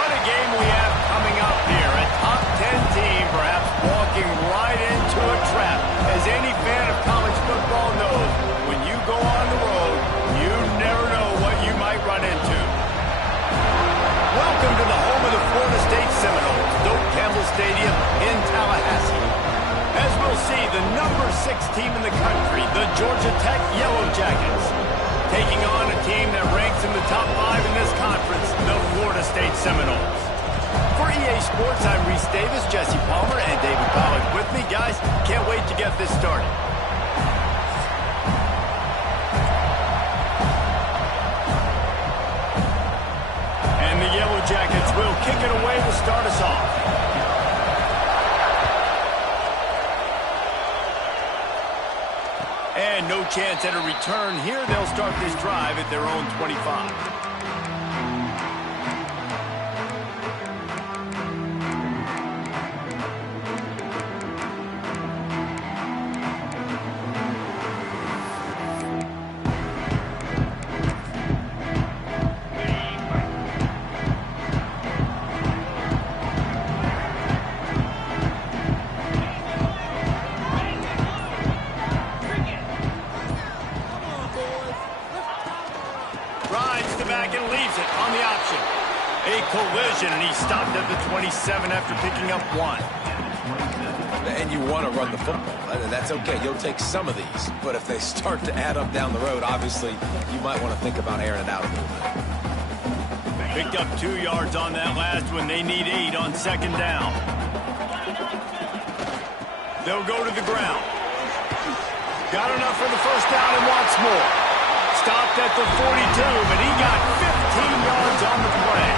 What a game we have coming up here. A top 10 team perhaps walking right into a trap. As any fan of college football knows, when you go on the road, you never know what you might run into. Welcome to the home of the Florida State Seminoles, Doak Campbell Stadium in Tallahassee. As we'll see, the number 6 team in the country, the Georgia Tech Yellow Jackets, taking on a team that ranks in the top 5 in this conference, the Florida State Seminoles. For EA Sports, I'm Reese Davis, Jesse Palmer, and David Pollack with me. Guys, can't wait to get this started. And the Yellow Jackets will kick it away to start us off. And no chance at a return here. They'll start this drive at their own 25. Collision, and he stopped at the 27 after picking up 1. And you want to run the football. That's okay. You'll take some of these. But if they start to add up down the road, obviously, you might want to think about airing it out a little bit. Picked up 2 yards on that last one. They need 8 on second down. They'll go to the ground. Got enough for the first down and wants more. Stopped at the 42, but he got 15 yards on the play.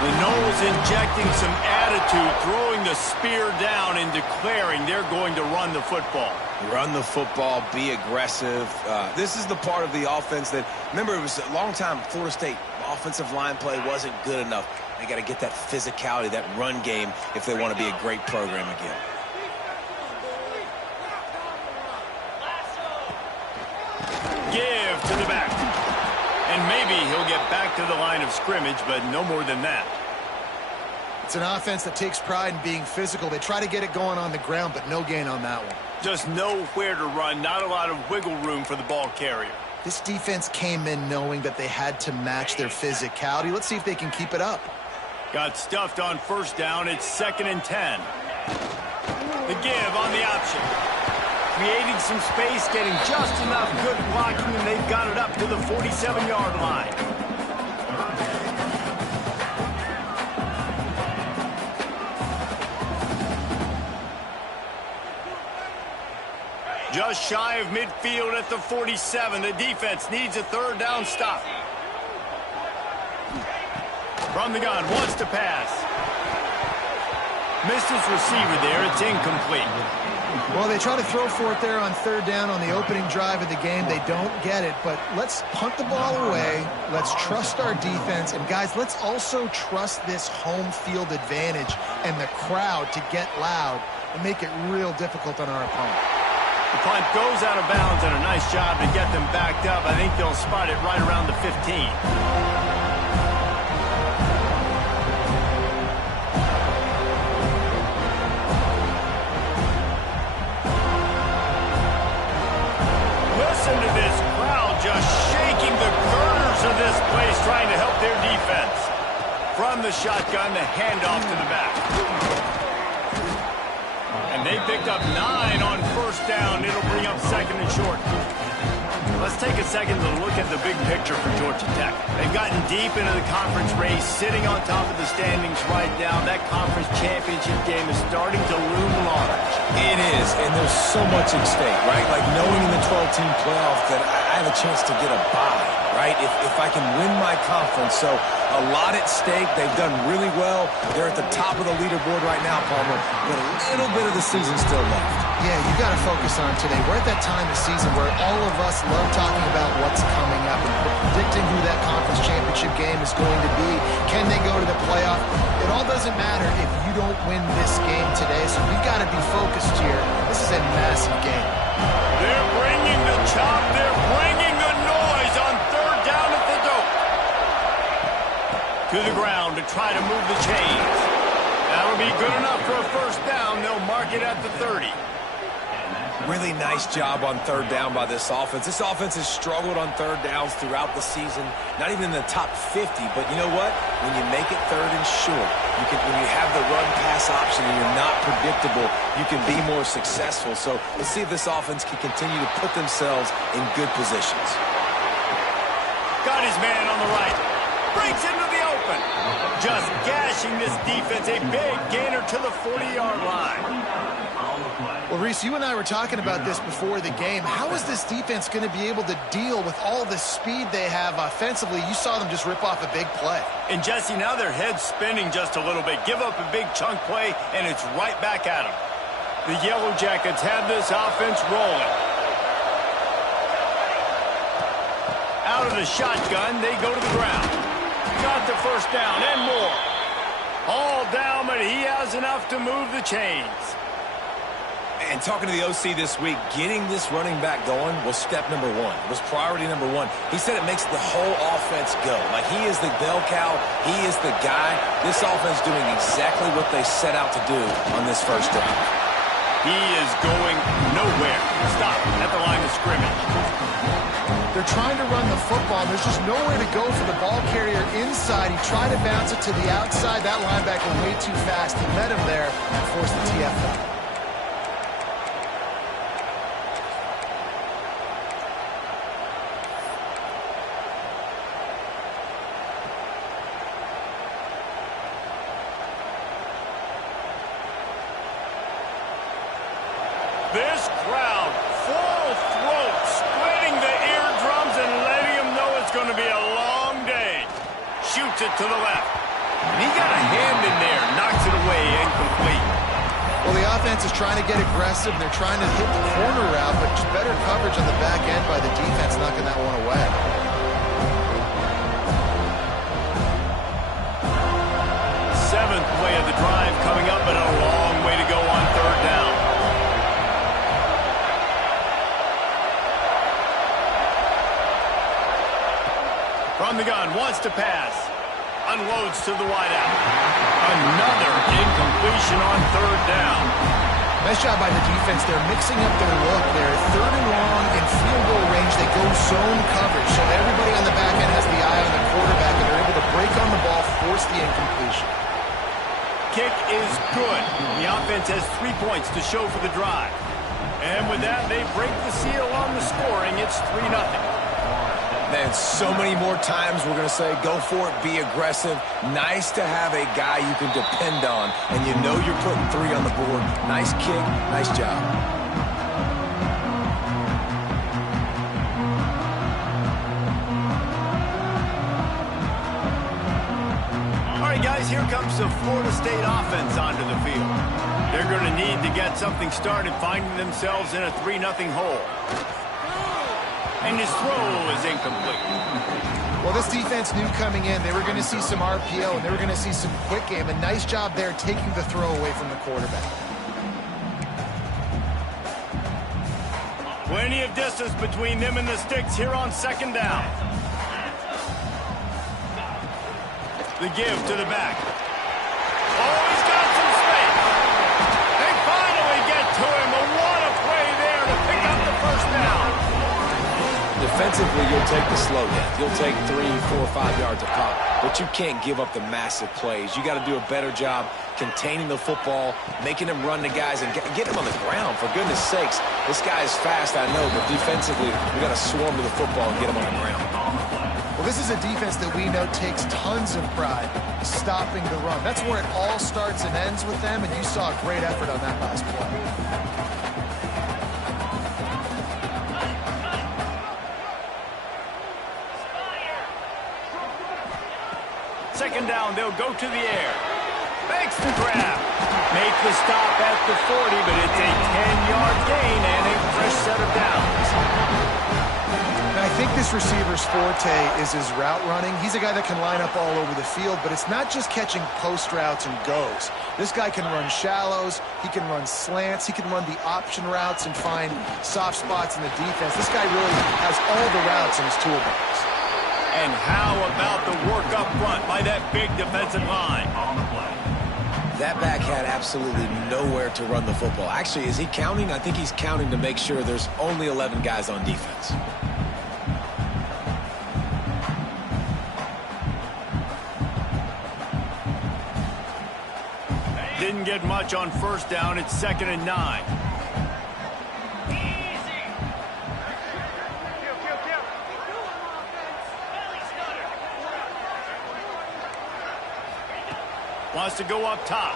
The Noles injecting some attitude, throwing the spear down and declaring they're going to run the football. Run the football, be aggressive. This is the part of the offense that, remember, it was a long time, Florida State offensive line play wasn't good enough. They got to get that physicality, that run game, if they want to be a great program again. Give to the back. And maybe he'll get back to the line of scrimmage, but no more than that. It's an offense that takes pride in being physical. They try to get it going on the ground, but no gain on that one. Just nowhere to run, not a lot of wiggle room for the ball carrier. This defense came in knowing that they had to match their physicality. Let's see if they can keep it up. Got stuffed on first down. It's 2nd and 10. The give on the option. Creating some space, getting just enough good blocking, and they've got it up to the 47-yard line. Just shy of midfield at the 47. The defense needs a 3rd down stop. From the gun, wants to pass. Missed his receiver there. It's incomplete. Well, they try to throw for it there on 3rd down on the opening drive of the game. They don't get it, but let's punt the ball away. Let's trust our defense. And, guys, let's also trust this home field advantage and the crowd to get loud and make it real difficult on our opponent. The punt goes out of bounds, and a nice job to get them backed up. I think they'll spot it right around the 15. To this crowd just shaking the girders of this place, trying to help their defense. From the shotgun, the handoff to the back. And they picked up 9 on first down. It'll bring up 2nd and short. Let's take a second to look at the big picture for Georgia Tech. They've gotten deep into the conference race, sitting on top of the standings right now. That conference championship game is starting to loom large. It is, and there's so much at stake, right? Like knowing in the 12-team playoff that I have a chance to get a bye, right? If I can win my conference. So a lot at stake. They've done really well. They're at the top of the leaderboard right now, Palmer, but a little bit of the season still left. Yeah, you got to focus on today. We're at that time of season where all of us love talking about what's coming up and predicting who that conference championship game is going to be. Can they go to the playoff? It all doesn't matter if you don't win this game today, so we've got to be focused here. This is a massive game. They're bringing the chop. They're bringing the noise on 3rd down at the Doak. To the ground to try to move the chains. That'll be good enough for a first down. They'll mark it at the 30. Really nice job on third down by this offense. This offense has struggled on third downs throughout the season. Not even in the top 50, but you know what? When you make it third and short, when you have the run-pass option and you're not predictable, you can be more successful. So let's see if this offense can continue to put themselves in good positions. Got his man on the right. Breaks into the open. Just gashing this defense. A big gainer to the 40-yard line. Well, Reese, you and I were talking about this before the game. How is this defense going to be able to deal with all the speed they have offensively? You saw them just rip off a big play. And, Jesse, now their head's spinning just a little bit. Give up a big chunk play, and it's right back at them. The Yellow Jackets have this offense rolling. Out of the shotgun, they go to the ground. Got the first down and more. All down, but he has enough to move the chains. And talking to the OC this week, getting this running back going was step number one. It was priority number one. He said it makes the whole offense go. Like, he is the bell cow. He is the guy. This offense doing exactly what they set out to do on this first drive. He is going nowhere. Stop at the line of scrimmage. They're trying to run the football, and there's just nowhere to go for the ball carrier inside. He tried to bounce it to the outside. That linebacker way too fast. He met him there and forced the TFL. This crowd, full throat, splitting the eardrums and letting them know it's going to be a long day. Shoots it to the left. He got a hand in there, knocks it away, incomplete. Well, the offense is trying to get aggressive. They're trying to hit the corner route, but just better coverage on the back end by the defense, knocking that one away. Seventh play of the drive coming up, and a long way to go on third down. From the gun, wants to pass. Unloads to the wideout. Another incompletion on third down. Nice job by the defense. They're mixing up their look. They're third and long in field goal range. They go zone coverage. So everybody on the back end has the eye on the quarterback, and they're able to break on the ball, force the incompletion. Kick is good. The offense has 3 points to show for the drive. And with that, they break the seal on the scoring. It's 3-0. Man, so many more times we're going to say, go for it, be aggressive. Nice to have a guy you can depend on, and you know you're putting 3 on the board. Nice kick, nice job. All right, guys, here comes the Florida State offense onto the field. They're going to need to get something started, finding themselves in a 3-0 hole. And his throw is incomplete. Well, this defense knew coming in they were going to see some RPO and they were going to see some quick game. A nice job there taking the throw away from the quarterback. Plenty of distance between them and the sticks here on second down. The give to the back. Oh, he's got some space. They finally get to him. What a play there to pick up the first down. Defensively, you'll take the slow down. You'll take 3, 4, 5 yards a pop, but you can't give up the massive plays. You got to do a better job containing the football, making them run to guys, and get them on the ground. For goodness sakes, this guy is fast, I know, but defensively, we got to swarm to the football and get him on the ground. Well, this is a defense that we know takes tons of pride stopping the run. That's where it all starts and ends with them, and you saw a great effort on that last play. Second down, they'll go to the air. Makes the grab. Make the stop at the 40, but it's a 10-yard gain and a fresh set of downs. Now, I think this receiver's forte is his route running. He's a guy that can line up all over the field, but it's not just catching post routes and goes. This guy can run shallows, he can run slants, he can run the option routes and find soft spots in the defense. This guy really has all the routes in his toolbox. And how about the work up front by that big defensive line? That back had absolutely nowhere to run the football. Actually, is he counting? I think he's counting to make sure there's only 11 guys on defense. Didn't get much on first down. It's 2nd and 9. Wants to go up top.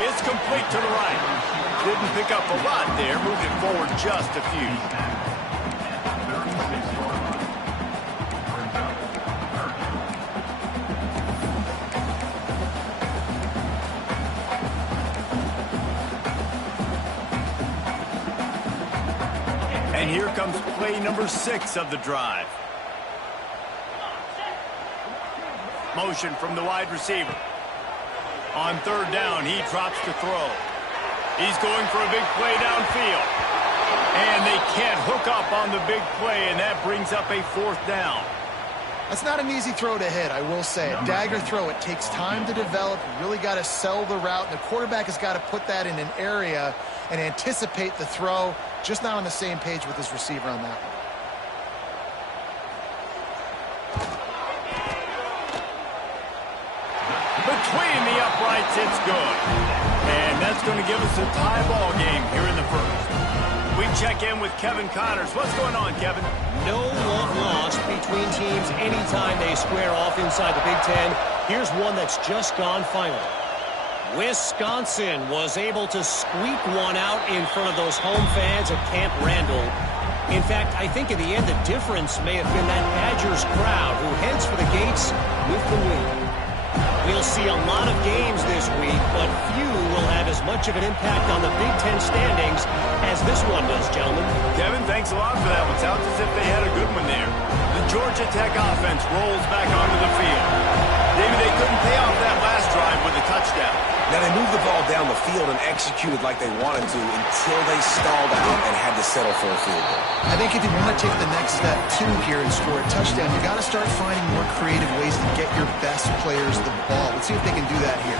It's complete to the right. Didn't pick up a lot there. Moved it forward just a few. And here comes play number 6 of the drive. Motion from the wide receiver. On 3rd down, he drops to throw. He's going for a big play downfield. And they can't hook up on the big play, and that brings up a 4th down. That's not an easy throw to hit, I will say. A dagger throw, it takes time to develop. You really got to sell the route, and the quarterback has got to put that in an area and anticipate the throw. Just not on the same page with his receiver on that one. Between the uprights, it's good. And that's going to give us a tie ball game here in the first. We check in with Kevin Connors. What's going on, Kevin? No love lost between teams anytime they square off inside the Big Ten. Here's one that's just gone final. Wisconsin was able to squeak one out in front of those home fans at Camp Randall. In fact, I think in the end the difference may have been that Badgers crowd who heads for the gates with the win. We'll see a lot of games this week, but few will have as much of an impact on the Big Ten standings as this one does, gentlemen. Kevin, thanks a lot for that one. Sounds as if they had a good one there. The Georgia Tech offense rolls back onto the field. Maybe they couldn't pay off that last drive with a touchdown. Now, they moved the ball down the field and executed like they wanted to until they stalled out and had to settle for a field goal. I think if you want to take the next step, too, here and score a touchdown, you got to start finding more creative ways to get your best players the ball. Let's see if they can do that here.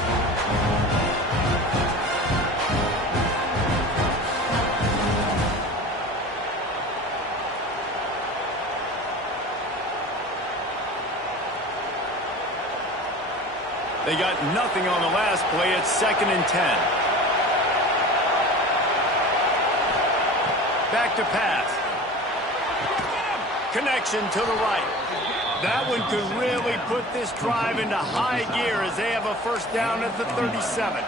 They got nothing on the last play. It's 2nd and 10. Back to pass. Connection to the right. That one could really put this drive into high gear as they have a first down at the 37.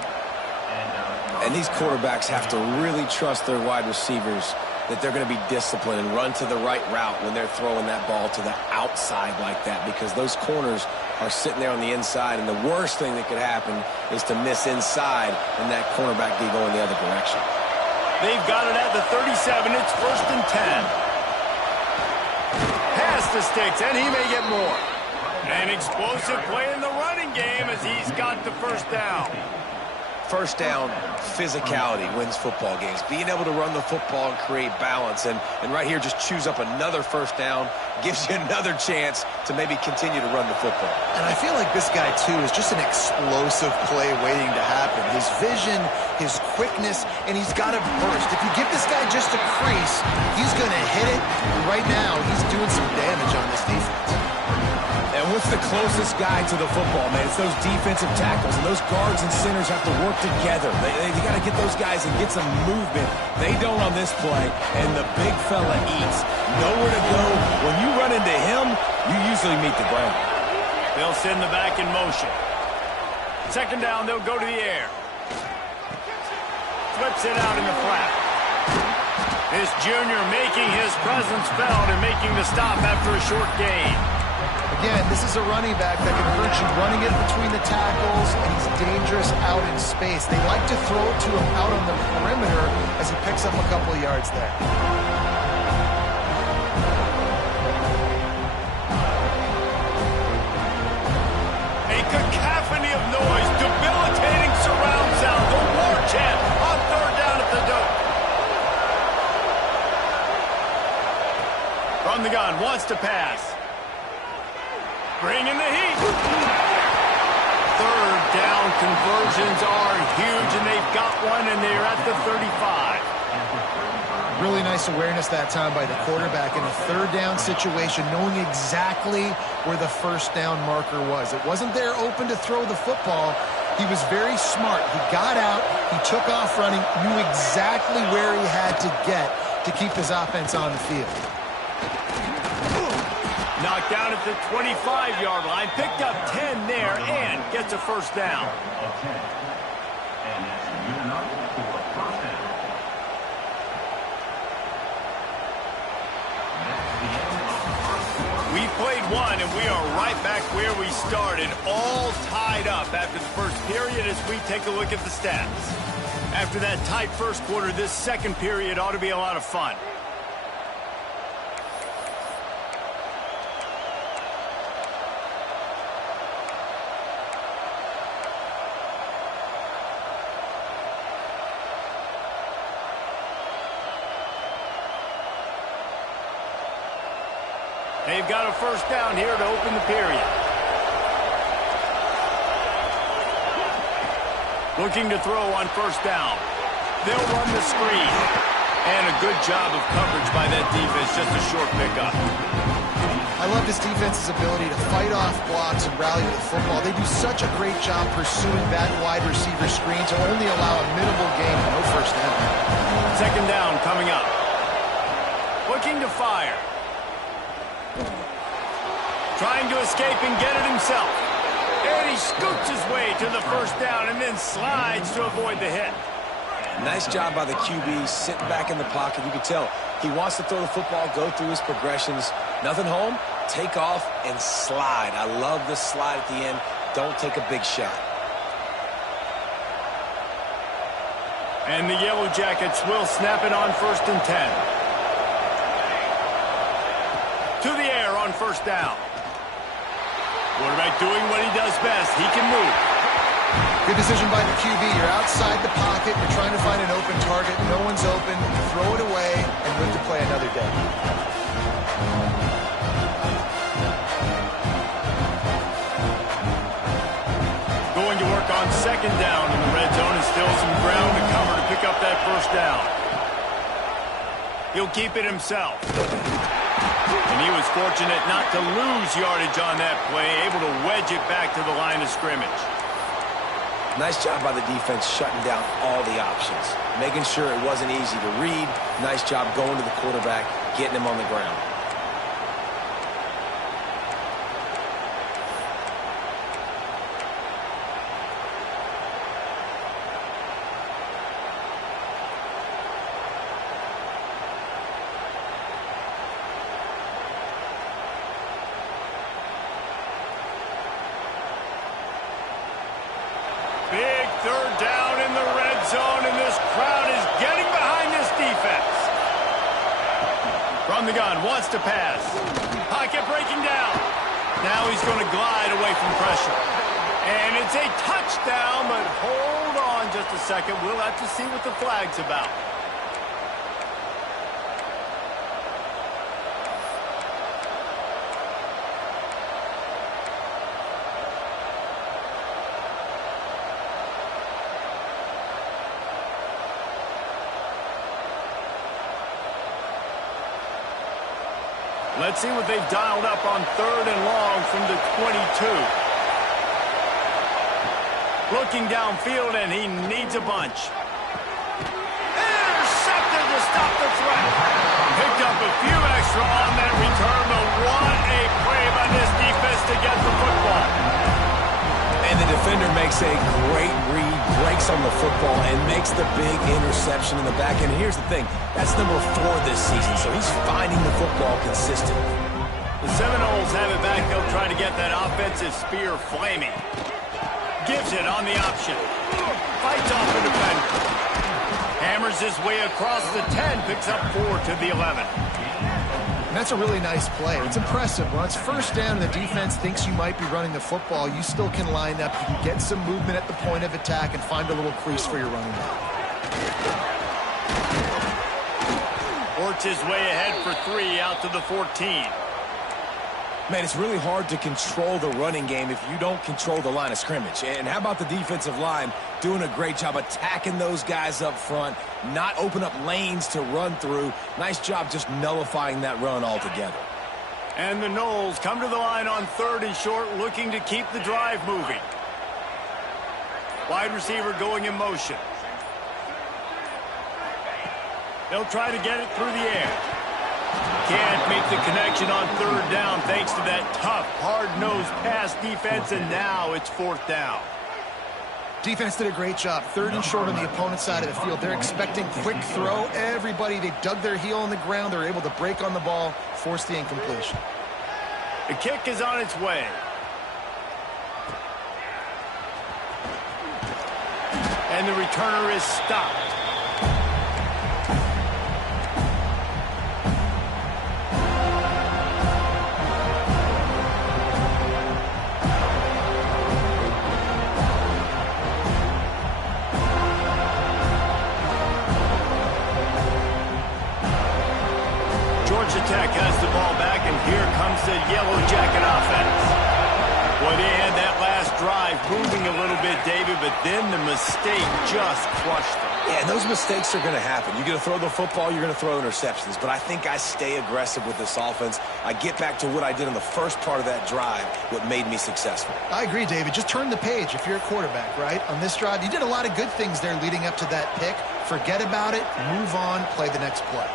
And these quarterbacks have to really trust their wide receivers that they're going to be disciplined and run to the right route when they're throwing that ball to the outside like that, because those corners are sitting there on the inside, and the worst thing that could happen is to miss inside and that cornerback be going the other direction. They've got it at the 37. It's 1st and 10. Pass to Sticks, and he may get more. An explosive play in the running game as he's got the first down. First down, physicality wins football games. Being able to run the football and create balance. And right here, just choose up another first down, gives you another chance to maybe continue to run the football. And I feel like this guy, too, is just an explosive play waiting to happen. His vision, his quickness, and he's got a burst. If you give this guy just a crease, he's going to hit it. Right now, he's doing some damage on this defense. And what's the closest guy to the football, man? It's those defensive tackles, and those guards and centers have to work together. They got to get those guys and get some movement. They don't on this play, and the big fella eats. Nowhere to go. When you run into him, you usually meet the ground. They'll send the back in motion. 2nd down, they'll go to the air. Flips it out in the flat. This junior making his presence felt and making the stop after a short gain. Again, this is a running back that can hurt you running it between the tackles, and he's dangerous out in space. They like to throw it to him out on the perimeter as he picks up a couple of yards there. A cacophony of noise, debilitating surround sound, the war chant on 3rd down at the dope. From the gun, wants to pass. Bringing the heat. Third down conversions are huge, and they've got one, and they're at the 35. Really nice awareness that time by the quarterback in a third down situation, knowing exactly where the first down marker was. It wasn't there open to throw the football. He was very smart. He got out, he took off running, knew exactly where he had to get to keep his offense on the field. Knocked down at the 25-yard line, picked up 10 there, and gets a first down. We've played one, and we are right back where we started, all tied up after the first period as we take a look at the stats. After that tight first quarter, this second period ought to be a lot of fun. They've got a first down here to open the period. Looking to throw on first down. They'll run the screen. And a good job of coverage by that defense, just a short pickup. I love this defense's ability to fight off blocks and rally to the football. They do such a great job pursuing that wide receiver screen to only allow a minimal gain, no first down. Second down coming up. Looking to fire. Trying to escape and get it himself. And he scoots his way to the first down and then slides to avoid the hit. Nice job by the QB, sitting back in the pocket. You can tell he wants to throw the football, go through his progressions. Nothing home, take off, and slide. I love the slide at the end. Don't take a big shot. And the Yellow Jackets will snap it on 1st and 10. To the air on first down. Quarterback doing what he does best. He can move. Good decision by the QB. You're outside the pocket. You're trying to find an open target. No one's open. Throw it away and live to play another day. Going to work on second down in the red zone and still some ground to cover to pick up that first down. He'll keep it himself. And he was fortunate not to lose yardage on that play, able to wedge it back to the line of scrimmage. Nice job by the defense shutting down all the options, making sure it wasn't easy to read. Nice job going to the quarterback, getting him on the ground. Big third down in the red zone, and this crowd is getting behind this defense. From the gun, wants to pass. Pocket breaking down. Now he's going to glide away from pressure. And it's a touchdown, but hold on just a second. We'll have to see what the flag's about. Let's see what they've dialed up on third and long from the 22. Looking downfield, and he needs a bunch. Intercepted to stop the threat. Picked up a few extra on that return, but what a play by this defense to get the football. And the defender makes a great read, breaks on the football, and makes the big interception in the back end. Here's the thing, that's number 4 this season, so he's finding the football consistently. The Seminoles have it back. They'll try to get that offensive spear flaming. Gives it on the option. Fights off the defender. Hammers his way across the 10, picks up 4 to the 11. And that's a really nice play. It's impressive. When it's first down and the defense thinks you might be running the football, you still can line up. You can get some movement at the point of attack and find a little crease for your running back. Works his way ahead for 3 out to the 14. Man, it's really hard to control the running game if you don't control the line of scrimmage. And how about the defensive line doing a great job attacking those guys up front, not open up lanes to run through. Nice job just nullifying that run altogether. And the Noles come to the line on 3rd and short, looking to keep the drive moving. Wide receiver going in motion. They'll try to get it through the air. Can't make the connection on 3rd down thanks to that tough, hard-nosed pass defense, and now it's 4th down. Defense did a great job. 3rd and short on the opponent's side of the field. They're expecting quick throw. Everybody, they dug their heel on the ground. They're able to break on the ball, force the incompletion. The kick is on its way. And the returner is stopped. Georgia Tech has the ball back, and here comes the Yellow Jacket offense. Well, they had that last drive moving a little bit, David, but then the mistake just crushed them. Yeah, and those mistakes are going to happen. You're going to throw the football, you're going to throw interceptions. But I think I stay aggressive with this offense. I get back to what I did in the first part of that drive, what made me successful. I agree, David. Just turn the page if you're a quarterback, right? On this drive, you did a lot of good things there leading up to that pick. Forget about it, move on, play the next play.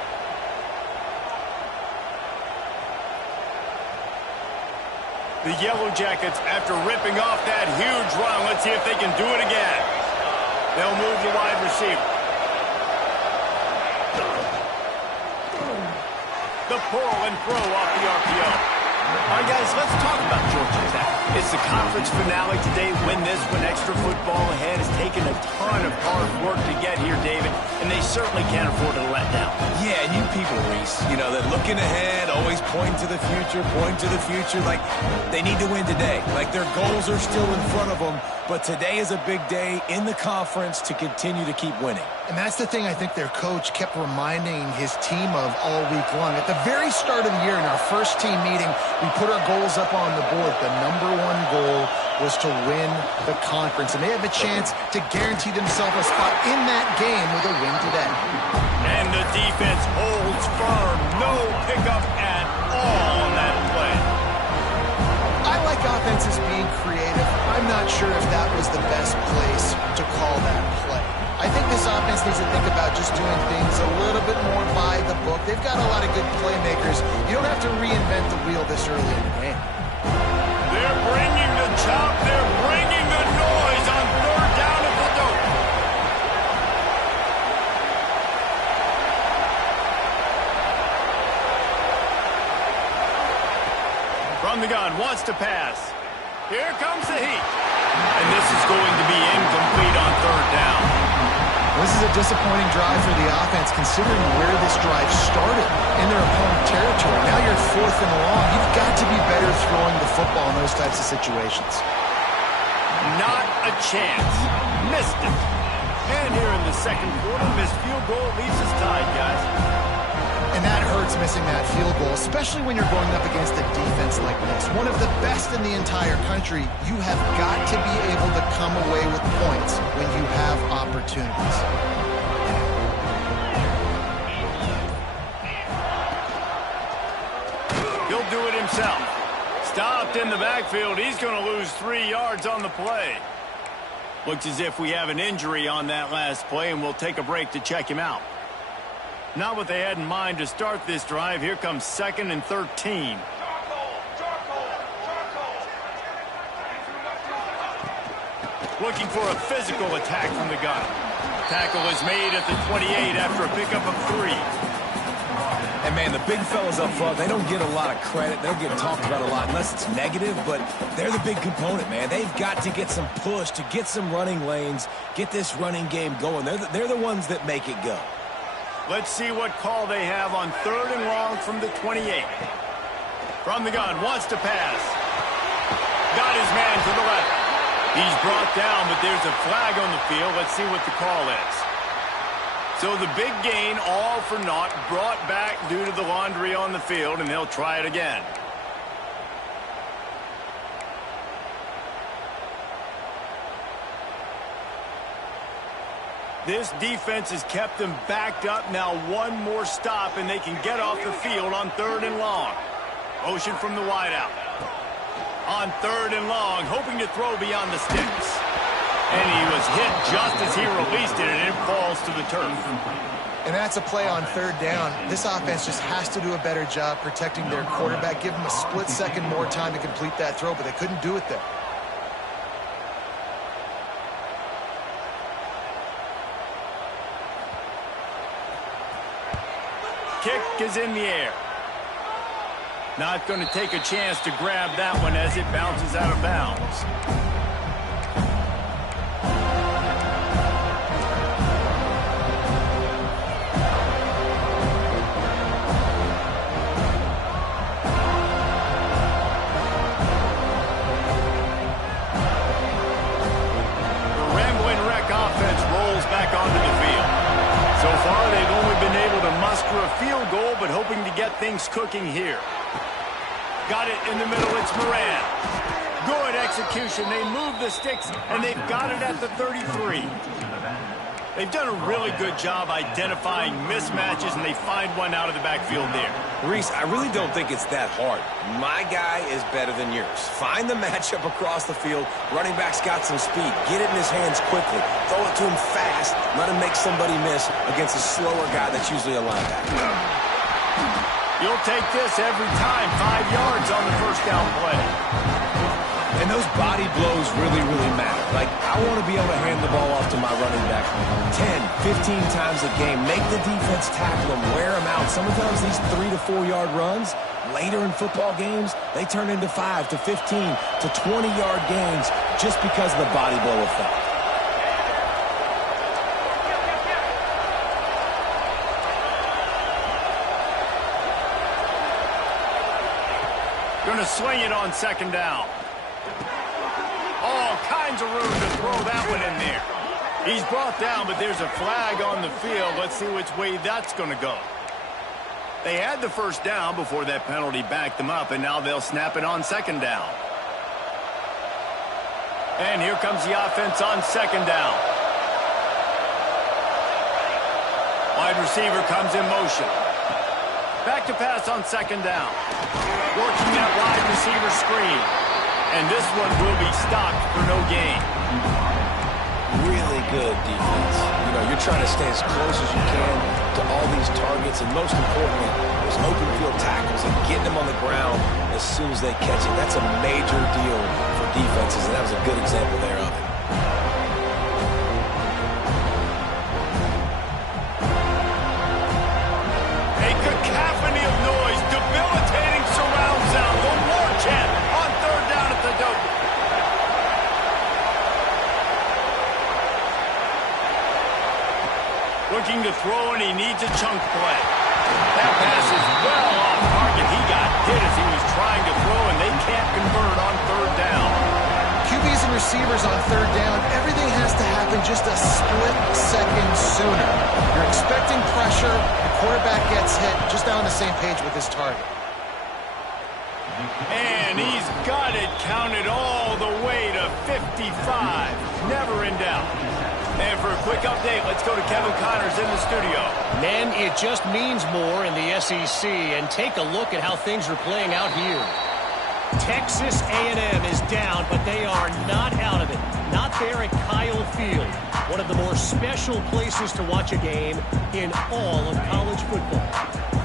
The Yellow Jackets, after ripping off that huge run, let's see if they can do it again. They'll move the wide receiver. The pull and throw off the RPO. All right, guys, let's talk about Georgia Tech. It's the conference finale today. Win this one. Extra football ahead. Has taken a ton of hard work to get here, David, and they certainly can't afford to let down. Yeah, and you people, Reese, you know, that looking ahead, always point to the future, like they need to win today. Like their goals are still in front of them, but today is a big day in the conference to continue to keep winning. And that's the thing I think their coach kept reminding his team of all week long. At the very start of the year in our first team meeting, we put our goals up on the board. The #1 goal was to win the conference, and they have a chance to guarantee themselves a spot in that game with a win today. And the defense holds firm. No pickup at all on that play. I like offenses being creative. I'm not sure if that was the best place to call that play. I think this offense needs to think about just doing things a little bit more by the book. They've got a lot of good playmakers. You don't have to reinvent the wheel this early in the game. They're bringing the chop. They're bringing the noise on 3rd down at the dope. From the gun, wants to pass. Here comes the heat. And this is going to be incomplete on 3rd down. This is a disappointing drive for the offense, considering where this drive started in their opponent territory. Now you're 4th and long. You've got to be better throwing the football in those types of situations. Not a chance. Missed it. And here in the second quarter, missed field goal leaves us tied, guys. And that hurts, missing that field goal, especially when you're going up against a defense like this. One of the best in the entire country. You have got to be able to come away with points when you have opportunities. He'll do it himself. Stopped in the backfield. He's going to lose 3 yards on the play. Looks as if we have an injury on that last play, and we'll take a break to check him out. Not what they had in mind to start this drive. Here comes 2nd and 13. Looking for a physical attack from the gun. Tackle is made at the 28 after a pickup of 3. And, man, the big fellas up front, they don't get a lot of credit. They don't get talked about a lot unless it's negative, but they're the big component, man. They've got to get some push to get some running lanes, get this running game going. They're the ones that make it go. Let's see what call they have on 3rd and long from the 28. From the gun, wants to pass. Got his man to the left. He's brought down, but there's a flag on the field. Let's see what the call is. So the big gain, all for naught, brought back due to the laundry on the field, and they'll try it again. This defense has kept them backed up. Now one more stop, and they can get off the field on 3rd and long. Motion from the wideout. On 3rd and long, hoping to throw beyond the sticks. And he was hit just as he released it, and it falls to the turf. And that's a play on 3rd down. This offense just has to do a better job protecting their quarterback. Give him a split second more time to complete that throw, but they couldn't do it there. Kick is in the air. Not going to take a chance to grab that one as it bounces out of bounds. The Rambling Wreck offense rolls back onto the field. So far, they've only been able to muster a field goal, but hoping to get things cooking here. Got it in the middle. It's Moran. Good execution. They move the sticks, and they've got it at the 33. They've done a really good job identifying mismatches, and they find one out of the backfield there. Reese, I really don't think it's that hard. My guy is better than yours. Find the matchup across the field. Running back's got some speed. Get it in his hands quickly. Throw it to him fast. Let him make somebody miss against a slower guy that's usually a linebacker. You'll take this every time. 5 yards on the first down play. And those body blows really, really matter. Like, I want to be able to hand the ball off to my running back 10, 15 times a game. Make the defense tackle him, wear him out. Sometimes these 3 to 4 yard runs, later in football games, they turn into 5 to 15 to 20 yard gains just because of the body blow effect. Going to swing it on 2nd down. All kinds of room to throw that one in there. He's brought down, but there's a flag on the field. Let's see which way that's going to go. They had the first down before that penalty backed them up, and now they'll snap it on 2nd down. And here comes the offense on 2nd down. Wide receiver comes in motion. Back to pass on 2nd down. Working that wide receiver screen. And this one will be stopped for no gain. Really good defense. You know, you're trying to stay as close as you can to all these targets, and most importantly, those open field tackles and getting them on the ground as soon as they catch it. That's a major deal for defenses, and that was a good example there of it. A cacophony of noise, debilitating surround sound, the war chant on 3rd down at the dope. Looking to throw, and he needs a chunk play. That pass is well off target. He got hit as he was trying to throw, and they can't convert on 3rd down. QBs and receivers on 3rd down, everything has to happen just a split second sooner. You're expecting pressure, the quarterback gets hit, just now on the same page with his target. And he's got it counted all the way to 55. Never in doubt. And for a quick update, let's go to Kevin Connors in the studio. Men, it just means more in the SEC, and take a look at how things are playing out here. Texas A&M is down, but they are not out of it. Not there at Kyle Field, one of the more special places to watch a game in all of college football.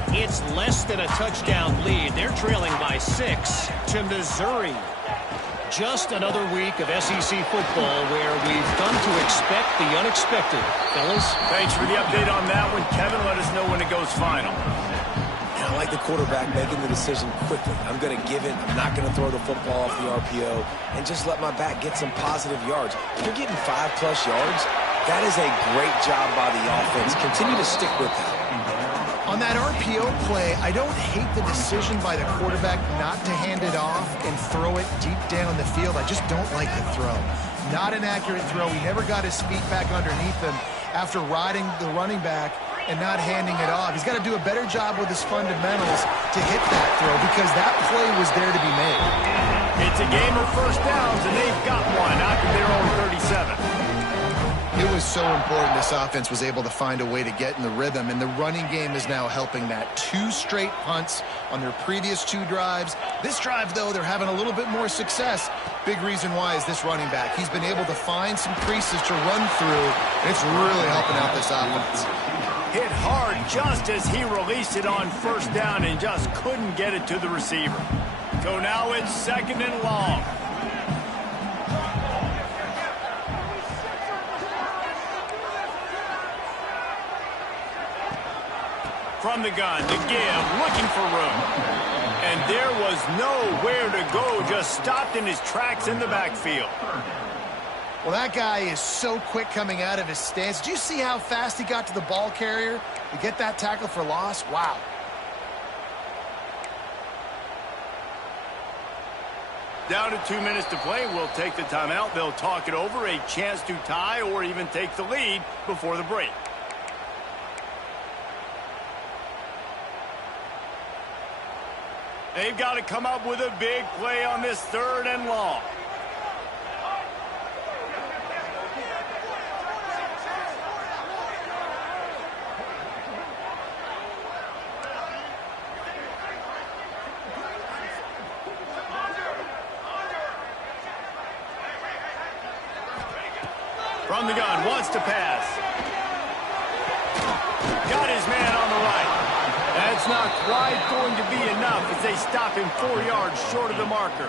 It's less than a touchdown lead. They're trailing by 6 to Missouri. Just another week of SEC football where we've come to expect the unexpected. Fellas? Thanks for the update on that one. Kevin, let us know when it goes final. I like the quarterback making the decision quickly. I'm going to give it. I'm not going to throw the football off the RPO and just let my back get some positive yards. If you're getting 5+ yards, that is a great job by the offense. Continue to stick with that. On that RPO play, I don't hate the decision by the quarterback not to hand it off and throw it deep down the field. I just don't like the throw. Not an accurate throw. He never got his feet back underneath him after riding the running back and not handing it off. He's got to do a better job with his fundamentals to hit that throw because that play was there to be made. It's a game of first downs, and they've got one out to their own 37. It was so important this offense was able to find a way to get in the rhythm, and the running game is now helping that. 2 straight punts on their previous 2 drives. This drive, though, they're having a little bit more success. Big reason why is this running back. He's been able to find some creases to run through, and it's really helping out this offense. Hit hard just as he released it on first down and just couldn't get it to the receiver. So now it's 2nd and long. From the gun to give, looking for room. And there was nowhere to go, just stopped in his tracks in the backfield. Well, that guy is so quick coming out of his stance. Did you see how fast he got to the ball carrier to get that tackle for loss? Wow. Down to 2 minutes to play. We'll take the timeout. They'll talk it over, a chance to tie or even take the lead before the break. They've got to come up with a big play on this 3rd and long. From the gun, wants to pass. Got his man on the right. That's not quite going to be enough as they stop him 4 yards short of the marker.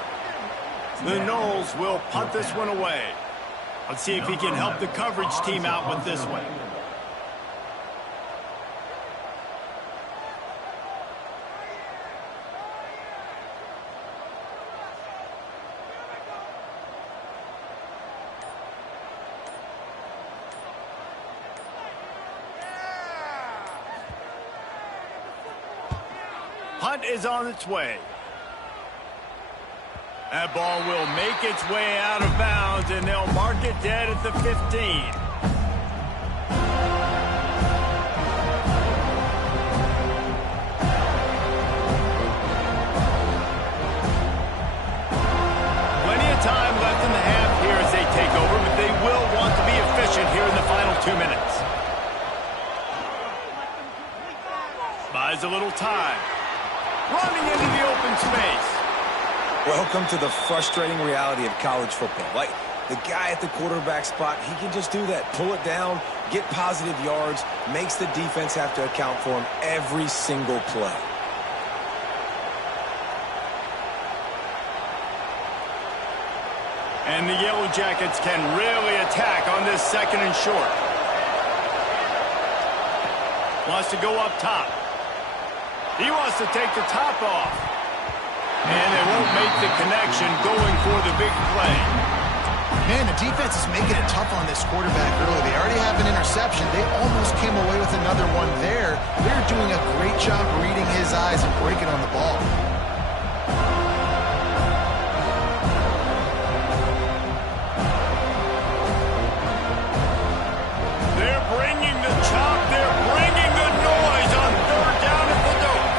The Noles will punt this one away. Let's see if he can help the coverage team out with this one. Punt is on its way. That ball will make its way out of bounds, and they'll mark it dead at the 15. Plenty of time left in the half here as they take over, but they will want to be efficient here in the final 2 minutes. Buys a little time. Running into the open space. Welcome to the frustrating reality of college football. Like, the guy at the quarterback spot, he can just do that. Pull it down, get positive yards, makes the defense have to account for him every single play. And the Yellow Jackets can really attack on this 2nd and short. Wants to go up top. He wants to take the top off. And they won't make the connection going for the big play. Man, the defense is making it tough on this quarterback early. They already have an interception. They almost came away with another one there. They're doing a great job reading his eyes and breaking on the ball. They're bringing the chop. They're bringing the noise on 3rd down at the dope.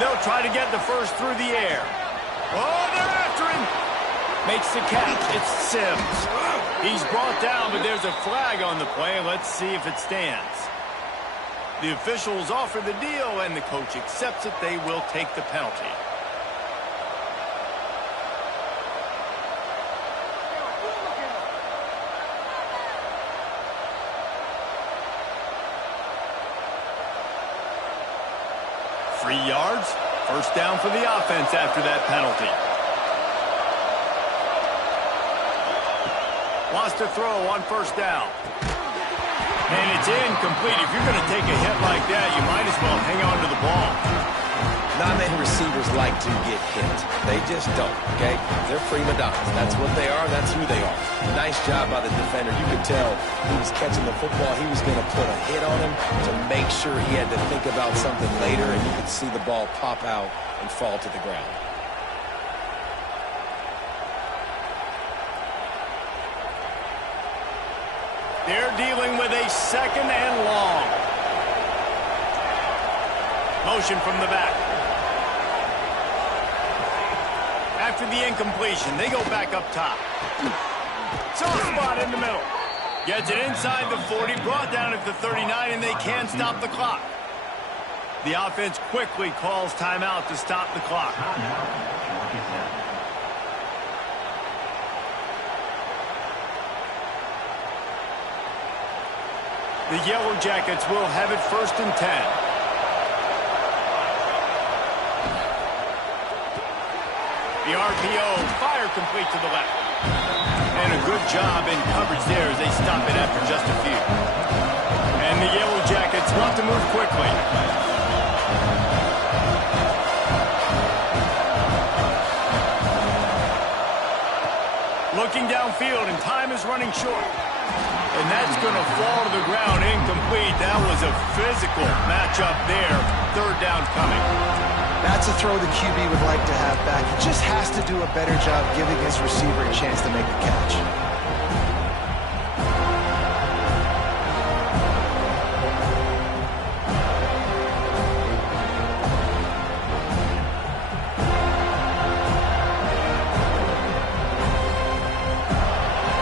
They'll try to get the first through the air. Oh, they're after him. Makes the catch. It's Sims. He's brought down, but there's a flag on the play. Let's see if it stands. The officials offer the deal, and the coach accepts it. They will take the penalty. Three yards. First down for the offense after that penalty. Wants to throw on first down. And it's incomplete. If you're going to take a hit like that, you might as well hang on to the ball. Not many receivers like to get hit. They just don't, okay? They're prima donnas. That's what they are. That's who they are. Nice job by the defender. You could tell he was catching the football. He was going to put a hit on him to make sure he had to think about something later, and you could see the ball pop out and fall to the ground. They're dealing with a 2nd and long. Motion from the back. After the incompletion, they go back up top. Soft spot in the middle. Gets it inside the 40, brought down at the 39, and they can't stop the clock. The offense quickly calls timeout to stop the clock. The Yellow Jackets will have it 1st and 10. The RPO, fire complete to the left. And a good job in coverage there as they stop it after just a few. And the Yellow Jackets want to move quickly. Looking downfield, and time is running short. And that's going to fall to the ground incomplete. That was a physical matchup there. 3rd down coming. That's a throw the QB would like to have back. He just has to do a better job giving his receiver a chance to make the catch.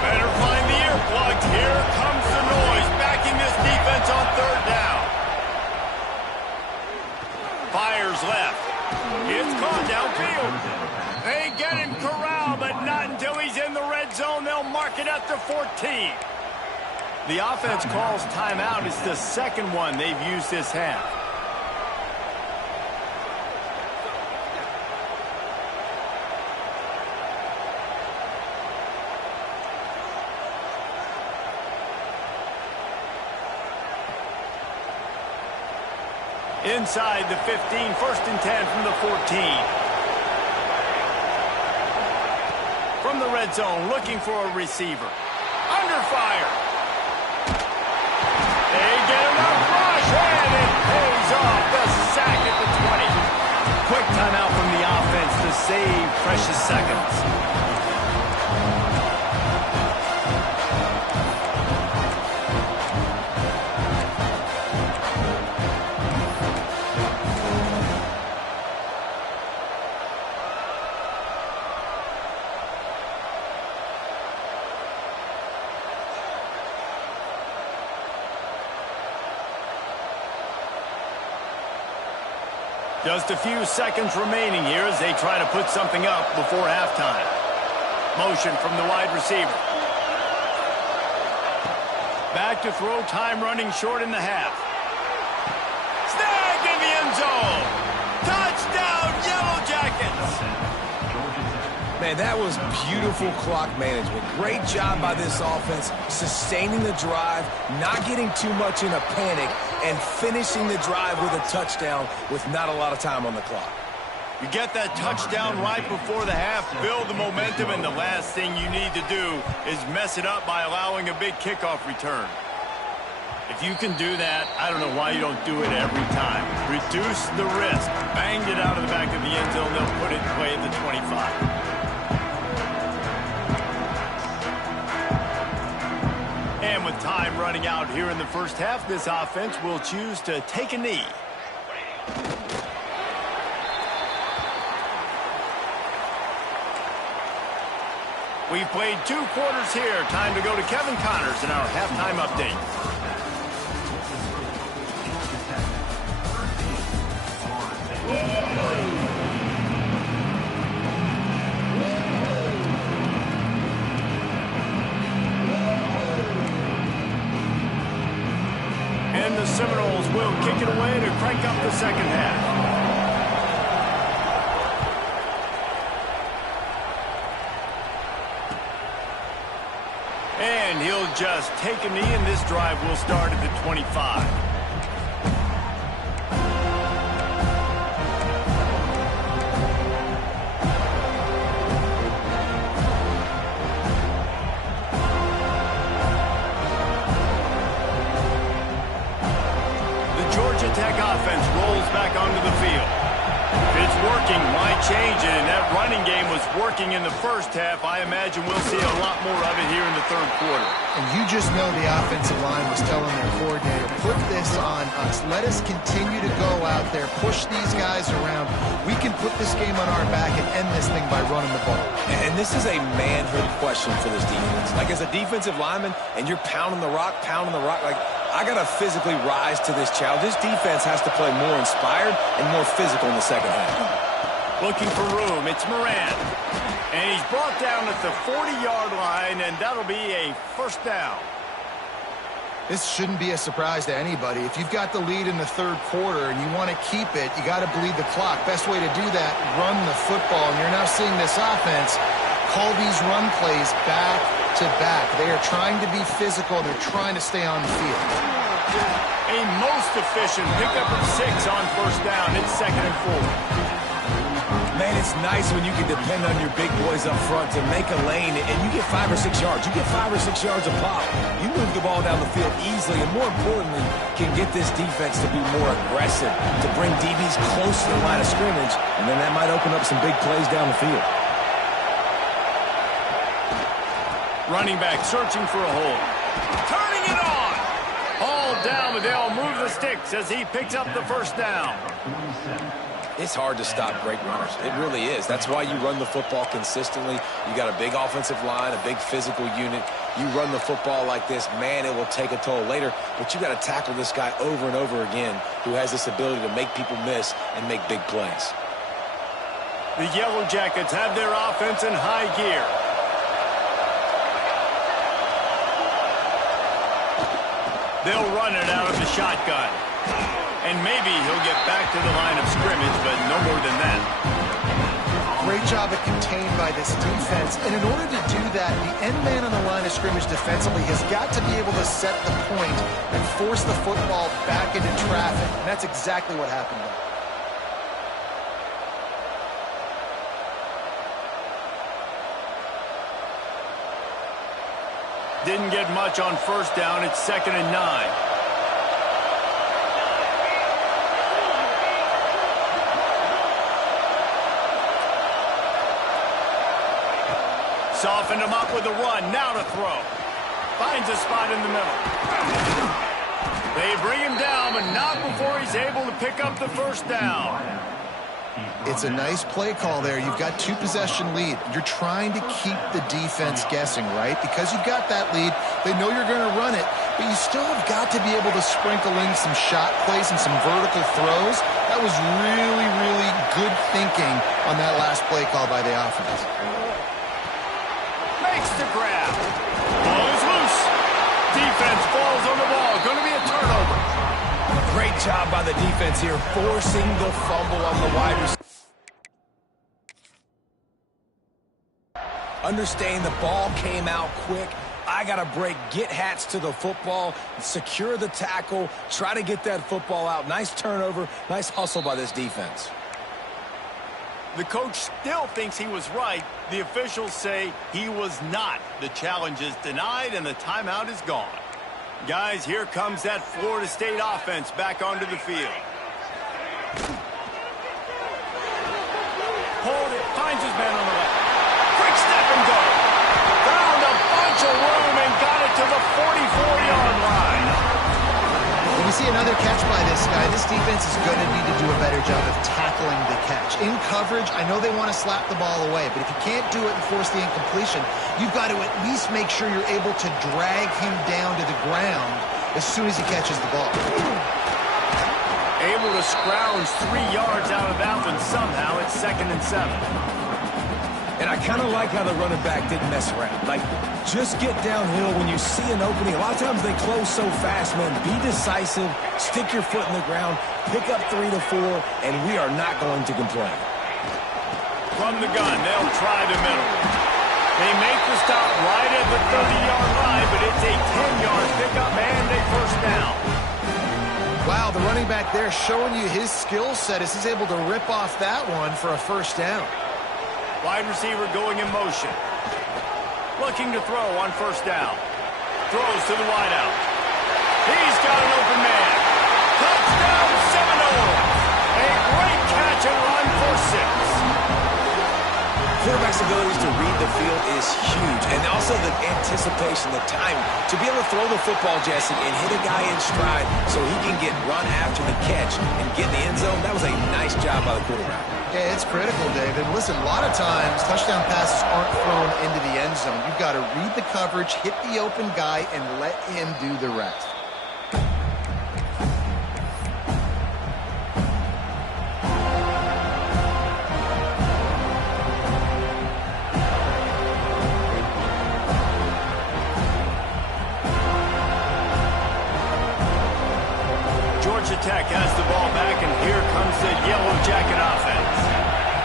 Better find the earplugs. Here comes the noise, backing this defense on 3rd down. Fires left. It's caught downfield. They get him corralled, but not until he's in the red zone. They'll mark it at the 14. The offense calls timeout. It's the 2nd one they've used this half. Inside the 15, 1st and 10 from the 14. From the red zone, looking for a receiver. Under fire. They get enough rush, and it pays off. The sack at the 20. Quick timeout from the offense to save precious seconds. Just a few seconds remaining here as they try to put something up before halftime. Motion from the wide receiver. Back to throw, time running short in the half. Snag in the end zone. Touchdown, Yellow Jackets. Man, that was beautiful clock management. Great job by this offense, sustaining the drive, not getting too much in a panic, and finishing the drive with a touchdown with not a lot of time on the clock. You get that touchdown right before the half, build the momentum, and the last thing you need to do is mess it up by allowing a big kickoff return. If you can do that, I don't know why you don't do it every time. Reduce the risk. Banged it out of the back of the end zone. They'll put it in play at the 25. And with time running out here in the first half, this offense will choose to take a knee. We've played 2 quarters here. Time to go to Kevin Connors in our halftime update. And the Seminoles will kick it away to crank up the second half. And he'll just take a knee, and this drive will start at the 25. The Georgia Tech offense rolls back onto the field. It's working, why change it? And that running game was working in the first half, I imagine we'll see a lot more of it here in the third quarter. And you just know the offensive line was telling their coordinator, put this on us. Let us continue to go out there, push these guys around. We can put this game on our back and end this thing by running the ball. And this is a manhood question for this defense. Like, as a defensive lineman, and you're pounding the rock, like, I got to physically rise to this challenge. This defense has to play more inspired and more physical in the second half. Looking for room, it's Moran. And he's brought down at the 40-yard line, and that'll be a first down. This shouldn't be a surprise to anybody. If you've got the lead in the third quarter and you want to keep it, you got to bleed the clock. Best way to do that, run the football. And you're now seeing this offense call these run plays back to back. They are trying to be physical. They're trying to stay on the field. A most efficient pickup of 6 on first down. It's 2nd and 4. Man, it's nice when you can depend on your big boys up front to make a lane, and you get 5 or 6 yards. You get 5 or 6 yards a pop. You move the ball down the field easily, and more importantly, can get this defense to be more aggressive, to bring DBs close to the line of scrimmage, and then that might open up some big plays down the field. Running back searching for a hole. Turning it on! All down, but they'll move the sticks as he picks up the first down. It's hard to stop great runners. It really is. That's why you run the football consistently. You got a big offensive line, a big physical unit. You run the football like this, man, it will take a toll later. But you got to tackle this guy over and over again who has this ability to make people miss and make big plays. The Yellow Jackets have their offense in high gear. They'll run it out of the shotgun. And maybe he'll get back to the line of scrimmage, but no more than that. Great job at contained by this defense. And in order to do that, the end man on the line of scrimmage defensively has got to be able to set the point and force the football back into traffic. And that's exactly what happened there. Didn't get much on first down. It's 2nd and 9. Softened him up with a run. Now to throw. Finds a spot in the middle. They bring him down, but not before he's able to pick up the first down. It's a nice play call there. You've got 2-possession lead. You're trying to keep the defense guessing, right? Because you've got that lead. They know you're going to run it, but you still have got to be able to sprinkle in some shot plays and some vertical throws. That was really, really good thinking on that last play call by the offense. Makes the grab. Ball is loose. Defense falls on the ball. Going to be a turnover. Great job by the defense here, forcing the fumble on the wide receiver. Understand the ball came out quick. I got to break, get Hats to the football, secure the tackle, try to get that football out. Nice turnover, nice hustle by this defense. The coach still thinks he was right. The officials say he was not. The challenge is denied and the timeout is gone. Guys, here comes that Florida State offense back onto the field. Hold it, finds his man on the left. Quick step and go. Found a bunch of room and got it to the 44-yard line. When we see another catch by this guy, this defense is going to need to do a better job of tackling the catch. In coverage, I know they want to slap the ball away, but if you can't do it and force the incompletion, you've got to at least make sure you're able to drag him down to the ground as soon as he catches the ball. Able to scrounge 3 yards out of that one somehow. It's 2nd and 7. And I kind of like how the running back didn't mess around. Like, just get downhill when you see an opening. A lot of times they close so fast, man. Be decisive, stick your foot in the ground, pick up 3 to 4, and we are not going to complain. From the gun, they'll try the middle. They make the stop right at the 30-yard line, but it's a 10-yard pickup and a first down. Wow, the running back there showing you his skill set as he's able to rip off that one for a first down. Wide receiver going in motion. Looking to throw on first down. Throws to the wideout. He's got an open man. Touchdown Seminoles. A great catch and run for 6. quarterback's abilities to read the field is huge. And also the anticipation, the time to be able to throw the football, Jesse, and hit a guy in stride so he can get run after the catch and get in the end zone. That was a nice job by the quarterback. Yeah, it's critical, David. Listen, a lot of times touchdown passes aren't thrown into the end zone. You've got to read the coverage, hit the open guy, and let him do the rest. Georgia Tech has the ball back, and here comes the Yellow Jacket offense.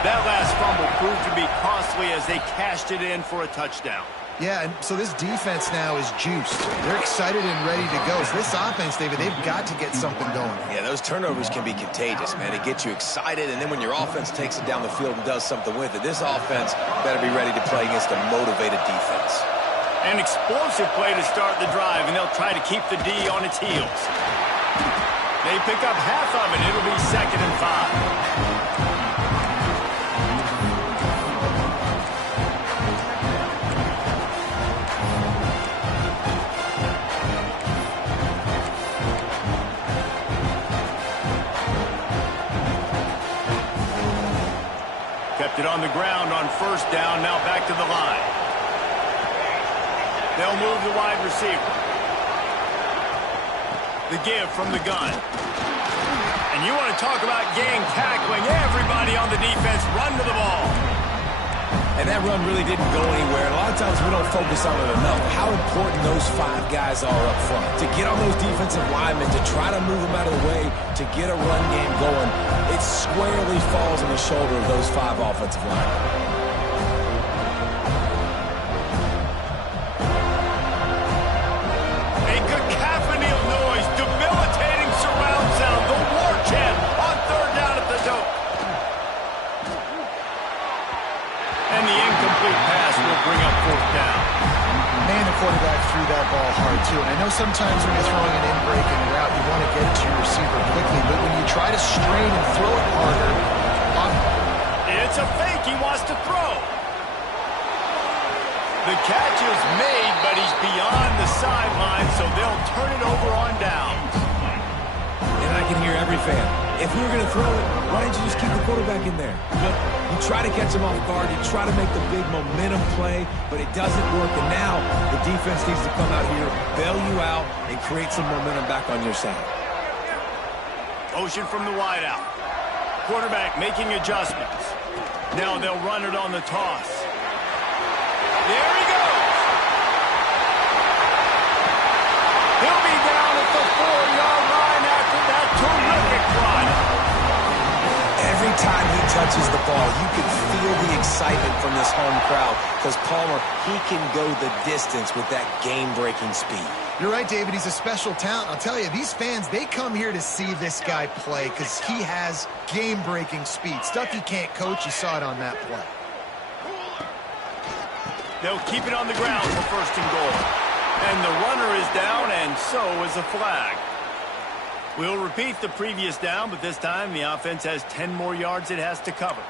That last fumble proved to be costly as they cashed it in for a touchdown. Yeah, and so this defense now is juiced. They're excited and ready to go. So this offense, David, they've got to get something going. Yeah, those turnovers can be contagious, man. It gets you excited, and then when your offense takes it down the field and does something with it, this offense better be ready to play against a motivated defense. An explosive play to start the drive, and they'll try to keep the D on its heels. They pick up half of it. It'll be 2nd and 5. Kept it on the ground on 1st down. Now back to the line. They'll move the wide receiver. The give from the gun. And you want to talk about gang tackling. Everybody on the defense run to the ball. And that run really didn't go anywhere. A lot of times we don't focus on it enough. How important those 5 guys are up front. To get on those defensive linemen, to try to move them out of the way, to get a run game going, it squarely falls on the shoulder of those 5 offensive linemen. Quarterback threw that ball hard, too. And I know sometimes when you're throwing an in-breaking route, you want to get it to your receiver quickly. But when you try to strain and throw it harder... It's a fake. He wants to throw. The catch is made, but he's beyond the sideline, so they'll turn it over on downs. And I can hear every fan. If you were going to throw it, why didn't you just keep the quarterback in there? You try to catch him off guard. You try to make the big momentum play, but it doesn't work. And now the defense needs to come out here, bail you out, and create some momentum back on your side. Motion from the wide out. Quarterback making adjustments. Now they'll run it on the toss. There he goes. He'll be down at the 4-yard line after that terrific run. Every time he touches the ball, you can feel the excitement from this home crowd because Palmer, he can go the distance with that game-breaking speed. You're right, David. He's a special talent. I'll tell you, these fans, they come here to see this guy play because he has game-breaking speed. Stuff he can't coach. You saw it on that play. They'll keep it on the ground for 1st and goal. And the runner is down, and so is a flag. We'll repeat the previous down, but this time the offense has 10 more yards it has to cover.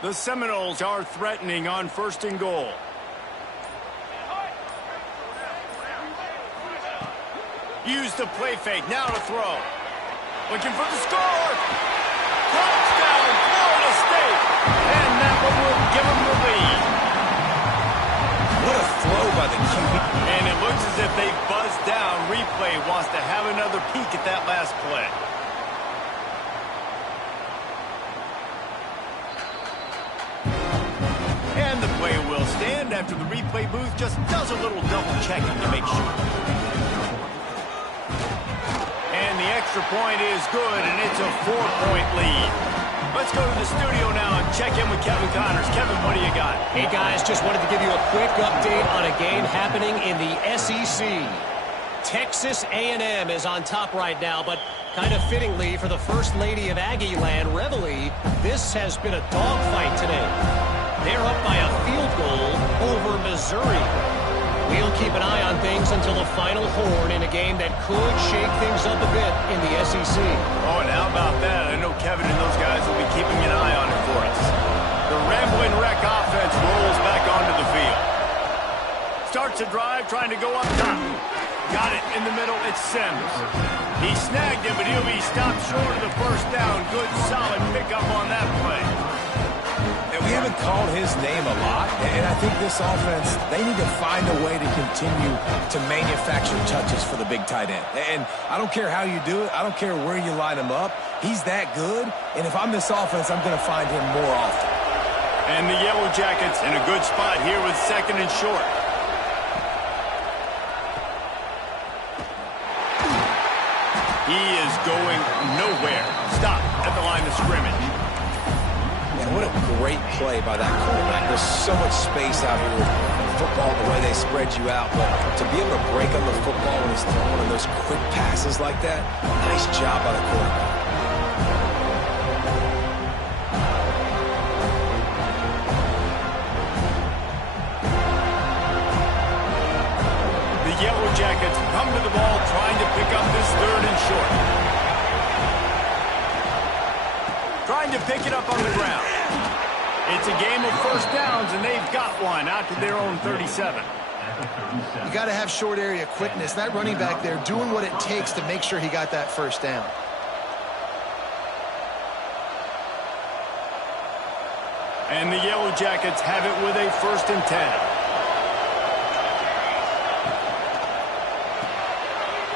The Seminoles are threatening on 1st and goal. Use the play fake, now to throw. Looking for the score. Touchdown, Florida State. And that one will give them the lead. What a throw by the QB. And it looks as if they buzzed down. Replay wants to have another peek at that last play. And the play will stand after the replay booth just does a little double checking to make sure. And the extra point is good, and it's a 4-point lead. Let's go to the studio now and check in with Kevin Connors. Kevin, what do you got? Hey, guys, just wanted to give you a quick update on a game happening in the SEC. Texas A&M is on top right now, but kind of fittingly for the First Lady of Aggie Land, Reveille, this has been a dogfight today. They're up by a field goal over Missouri. We'll keep an eye on things until the final horn in a game that could shake things up a bit in the SEC. Oh, and how about that? I know Kevin and those guys will be keeping an eye on it for us. The Ramblin' Wreck offense rolls back onto the field. Starts a drive, trying to go up top. Got it in the middle. It's Sims. He snagged it, but he'll be stopped short of the first down. Good, solid pickup on that play. And we haven't called his name a lot, and I think this offense, they need to find a way to continue to manufacture touches for the big tight end. And I don't care how you do it. I don't care where you line him up. He's that good, and if I'm this offense, I'm going to find him more often. And the Yellow Jackets in a good spot here with second and short. He is going nowhere. Stop at the line of scrimmage. Man, what a great play by that quarterback. There's so much space out here with football, the way they spread you out. But to be able to break on the football when he's throwing in those quick passes like that, nice job by the quarterback. The Yellow Jackets come to the ball trying to pick up this third and short. Trying to pick it up on the ground. It's a game of first downs, and they've got one out to their own 37. You got to have short area quickness. That running back there doing what it takes to make sure he got that first down. And the Yellow Jackets have it with a 1st and 10.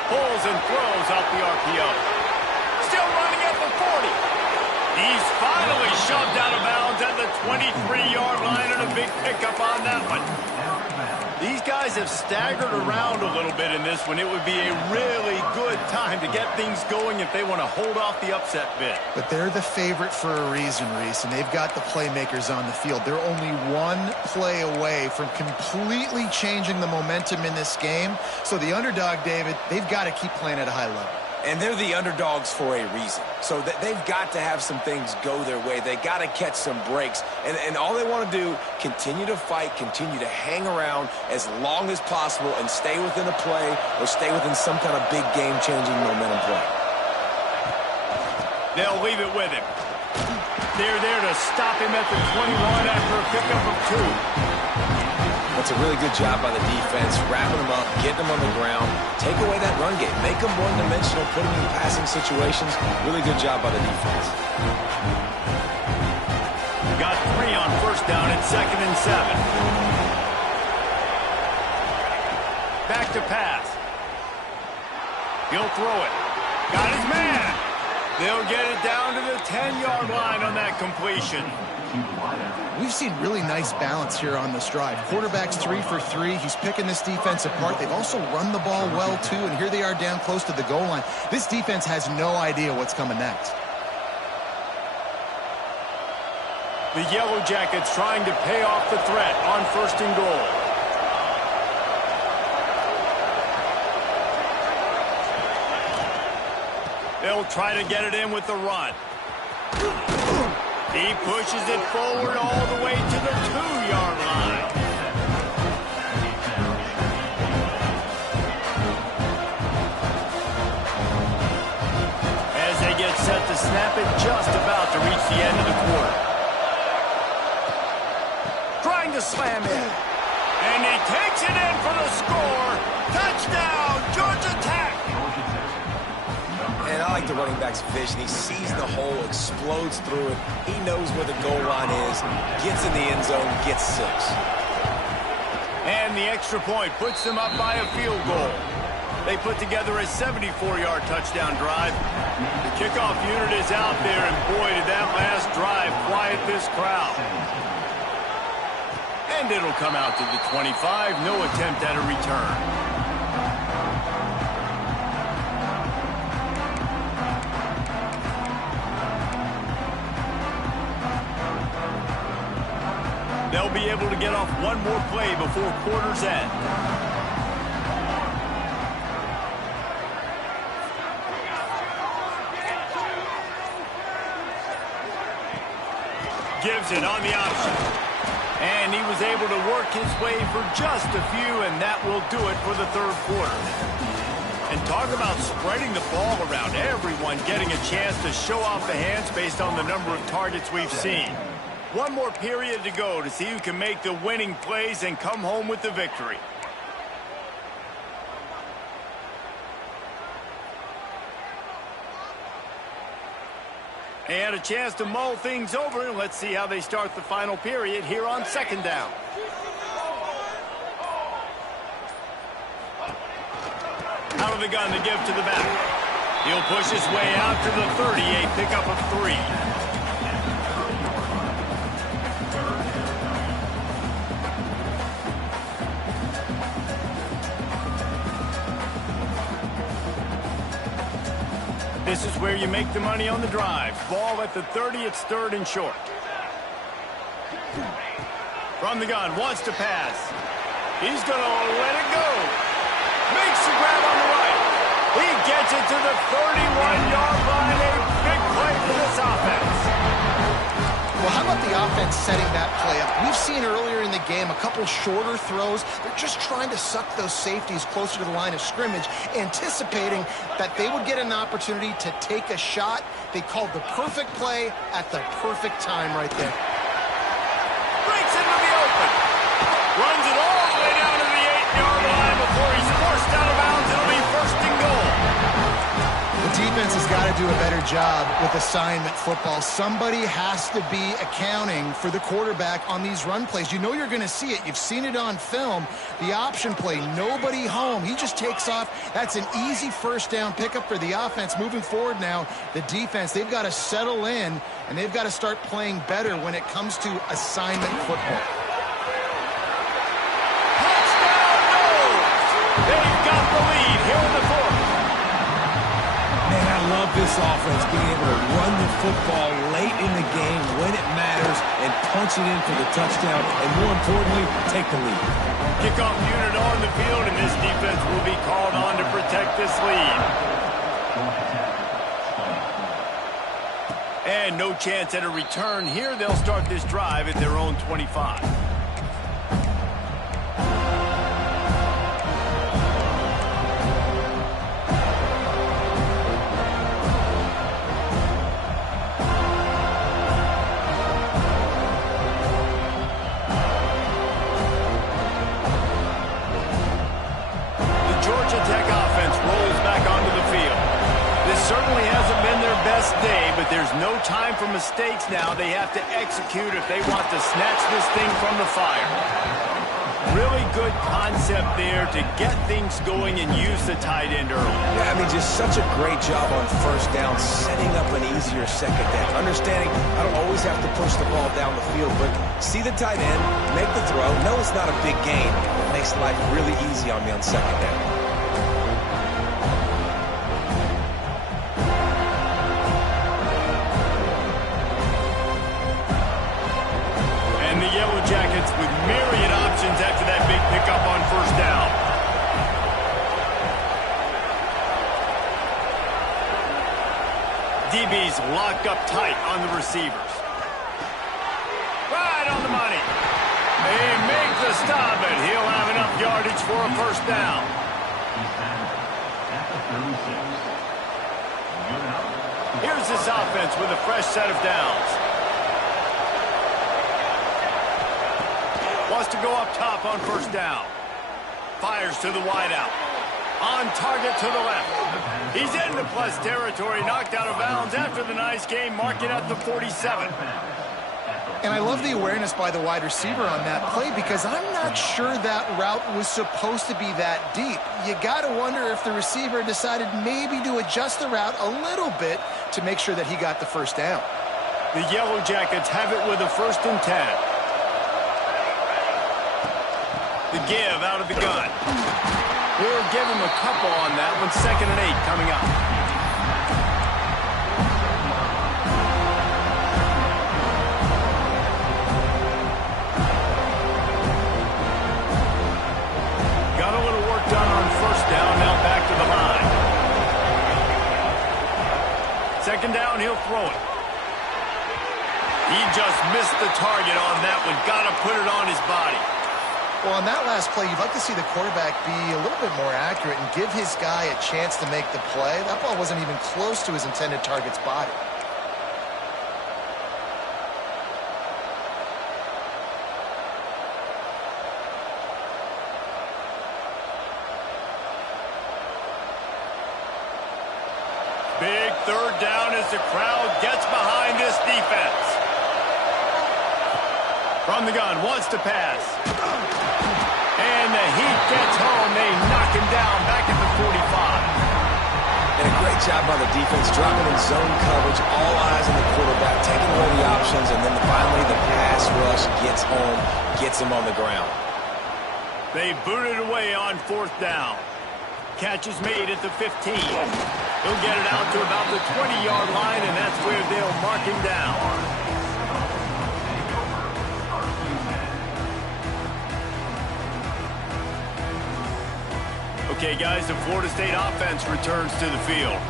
Pulls and throws out the RPO. Still running at the 40. He's finally shoved out of bounds at the 23-yard line, and a big pickup on that one. These guys have staggered around a little bit in this one. It would be a really good time to get things going if they want to hold off the upset bid. But they're the favorite for a reason, Reese, and they've got the playmakers on the field. They're only one play away from completely changing the momentum in this game. So the underdog, David, they've got to keep playing at a high level. And they're the underdogs for a reason. So they've got to have some things go their way. They got to catch some breaks. And all they want to do, continue to fight, continue to hang around as long as possible and stay within a play or stay within some kind of big game-changing momentum play. They'll leave it with him. They're there to stop him at the 21 after a pickup of 2. That's a really good job by the defense, wrapping them up, getting them on the ground, take away that run game, make them one-dimensional, put them in passing situations. Really good job by the defense. Got 3 on first down at 2nd and 7. Back to pass. He'll throw it. Got his man. They'll get it down to the 10-yard line on that completion. We've seen really nice balance here on this drive. Quarterback's 3 for 3. He's picking this defense apart. They've also run the ball well, too, and here they are down close to the goal line. This defense has no idea what's coming next. The Yellow Jackets trying to pay off the threat on 1st and goal. They'll try to get it in with the run. He pushes it forward all the way to the 2-yard line. As they get set to snap it, just about to reach the end of the quarter. Trying to slam in. And he takes it in for the score. Touchdown, Georgia Tech. And I like the running back's vision. He sees the hole, explodes through it. He knows where the goal line is, gets in the end zone, gets 6. And the extra point puts them up by a field goal. They put together a 74-yard touchdown drive. The kickoff unit is out there, and boy, did that last drive quiet this crowd. And it'll come out to the 25. No attempt at a return. They'll be able to get off one more play before quarter's end. Gives it on the option. And he was able to work his way for just a few, and that will do it for the third quarter. And talk about spreading the ball around, everyone getting a chance to show off the hands based on the number of targets we've seen. One more period to go to see who can make the winning plays and come home with the victory. And a chance to mull things over, and let's see how they start the final period here on second down. Out of the gun to give to the back. He'll push his way out to the 30, a pickup of 3. This is where you make the money on the drive. Ball at the 30, it's third and short. From the gun, wants to pass. He's going to let it go. Makes the grab on the right. He gets it to the 31-yard line. A big play for this offense. Well, how about the offense setting that play up? We've seen earlier in the game a couple shorter throws. They're just trying to suck those safeties closer to the line of scrimmage, anticipating that they would get an opportunity to take a shot. They called the perfect play at the perfect time right there. Breaks into the open. Runs it all the way down to the 8-yard line before he's forced out of bounds. It'll be first and goal. The defense has got to do a better job with assignment football. Somebody has to be accounting for the quarterback on these run plays. You know you're going to see it. You've seen it on film. The option play, nobody home. He just takes off. That's an easy first down pickup for the offense. Moving forward now, the defense, they've got to settle in, and they've got to start playing better when it comes to assignment football. Touchdown, Noles! They've got the lead here in the fourth. Man, I love this offense being able to run the football late in the game when it matters and punch it in for the touchdown, and more importantly, take the lead. Kickoff unit on the field, and this defense will be called on to protect this lead. And no chance at a return here. They'll start this drive at their own 25. Certainly hasn't been their best day, but there's no time for mistakes now. They have to execute if they want to snatch this thing from the fire. Really good concept there to get things going and use the tight end early. Yeah, I mean, just such a great job on first down, setting up an easier second down. Understanding I don't always have to push the ball down the field, but see the tight end, make the throw. No, it's not a big gain. It makes life really easy on me on second down. Jackets with myriad options after that big pickup on first down. DB's locked up tight on the receivers. Right on the money. They make the stop, and he'll have enough yardage for a first down. Here's this offense with a fresh set of downs. Wants to go up top on first down. Fires to the wideout. On target to the left. He's into plus territory, knocked out of bounds after the nice game, marking at the 47. And I love the awareness by the wide receiver on that play because I'm not sure that route was supposed to be that deep. You got to wonder if the receiver decided maybe to adjust the route a little bit to make sure that he got the first down. The Yellow Jackets have it with a 1st and 10. The give out of the gun. We'll give him a couple on that one. 2nd and 8 coming up. Got a little work done on first down. Now back to the line. 2nd down, he'll throw it. He just missed the target on that one. Got to put it on his body. Well, on that last play, you'd like to see the quarterback be a little bit more accurate and give his guy a chance to make the play. That ball wasn't even close to his intended target's body. Big third down as the crowd gets behind this defense. From the gun, wants to pass. And the heat gets home. They knock him down back at the 45. And a great job by the defense, dropping in zone coverage, all eyes on the quarterback, taking away the options, and then finally the pass rush gets home, gets him on the ground. They booted away on fourth down. Catch is made at the 15. He'll get it out to about the 20-yard line, and that's where they'll mark him down. Okay, guys, the Florida State offense returns to the field.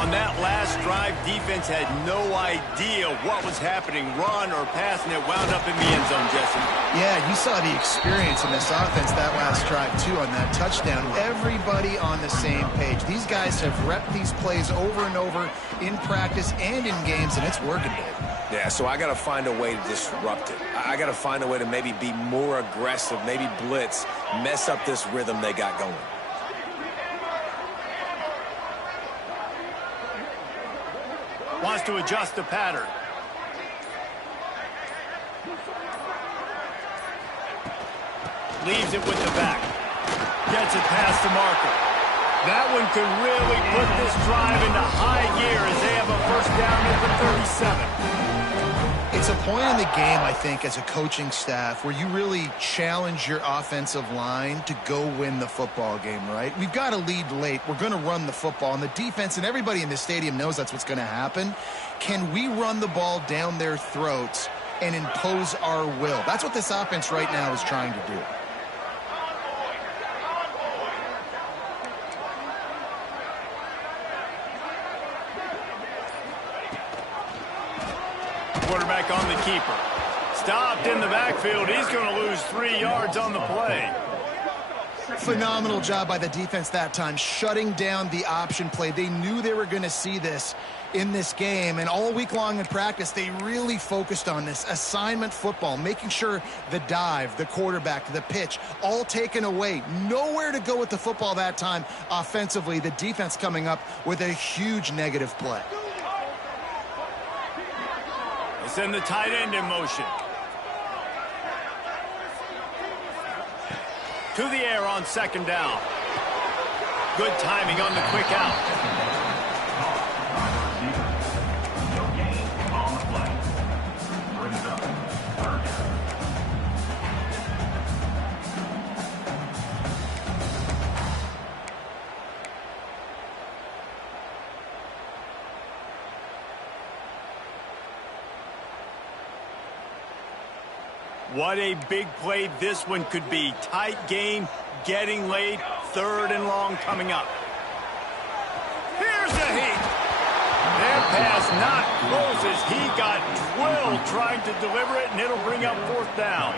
On that last drive, defense had no idea what was happening, run or pass, and it wound up in the end zone, Jesse. Yeah, you saw the experience in this offense that last drive, too, on that touchdown. Everybody on the same page. These guys have repped these plays over and over in practice and in games, and it's working, Dave. Yeah, so I got to find a way to disrupt it. I got to find a way to maybe be more aggressive, maybe blitz, mess up this rhythm they got going. Wants to adjust the pattern. Leaves it with the back. Gets it past the marker. That one could really put this drive into high gear as they have a first down at the 37. It's a point in the game, I think, as a coaching staff where you really challenge your offensive line to go win the football game, right? We've got to lead late. We're going to run the football. And the defense and everybody in the stadium knows that's what's going to happen. Can we run the ball down their throats and impose our will? That's what this offense right now is trying to do. Quarterback on the keeper. Stopped in the backfield. He's going to lose 3 yards on the play. Phenomenal job by the defense that time, shutting down the option play. They knew they were going to see this in this game, and all week long in practice, they really focused on this assignment football, making sure the dive, the quarterback, the pitch, all taken away. Nowhere to go with the football that time offensively. The defense coming up with a huge negative play. Send the tight end in motion. To the air on second down. Good timing on the quick out. What a big play this one could be. Tight game, getting late, third and long coming up. Here's the heat. Their pass not close as he got drilled trying to deliver it, and it'll bring up fourth down.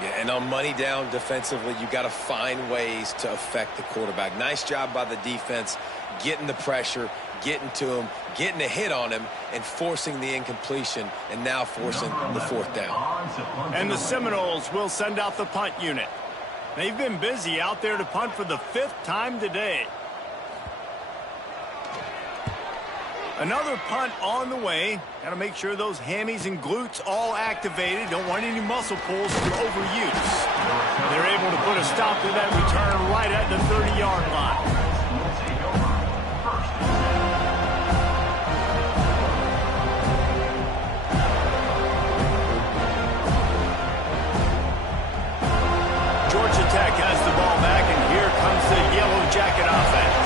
Yeah, and on money down defensively, you got to find ways to affect the quarterback. Nice job by the defense, getting the pressure, getting to him, getting a hit on him, and forcing the incompletion, and now forcing the fourth down. And the Seminoles will send out the punt unit. They've been busy out there to punt for the 5th time today. Another punt on the way. Got to make sure those hammies and glutes all activated. Don't want any muscle pulls from overuse. They're able to put a stop to that return right at the 30-yard line. Georgia Tech has the ball back, and here comes the Yellow Jacket offense.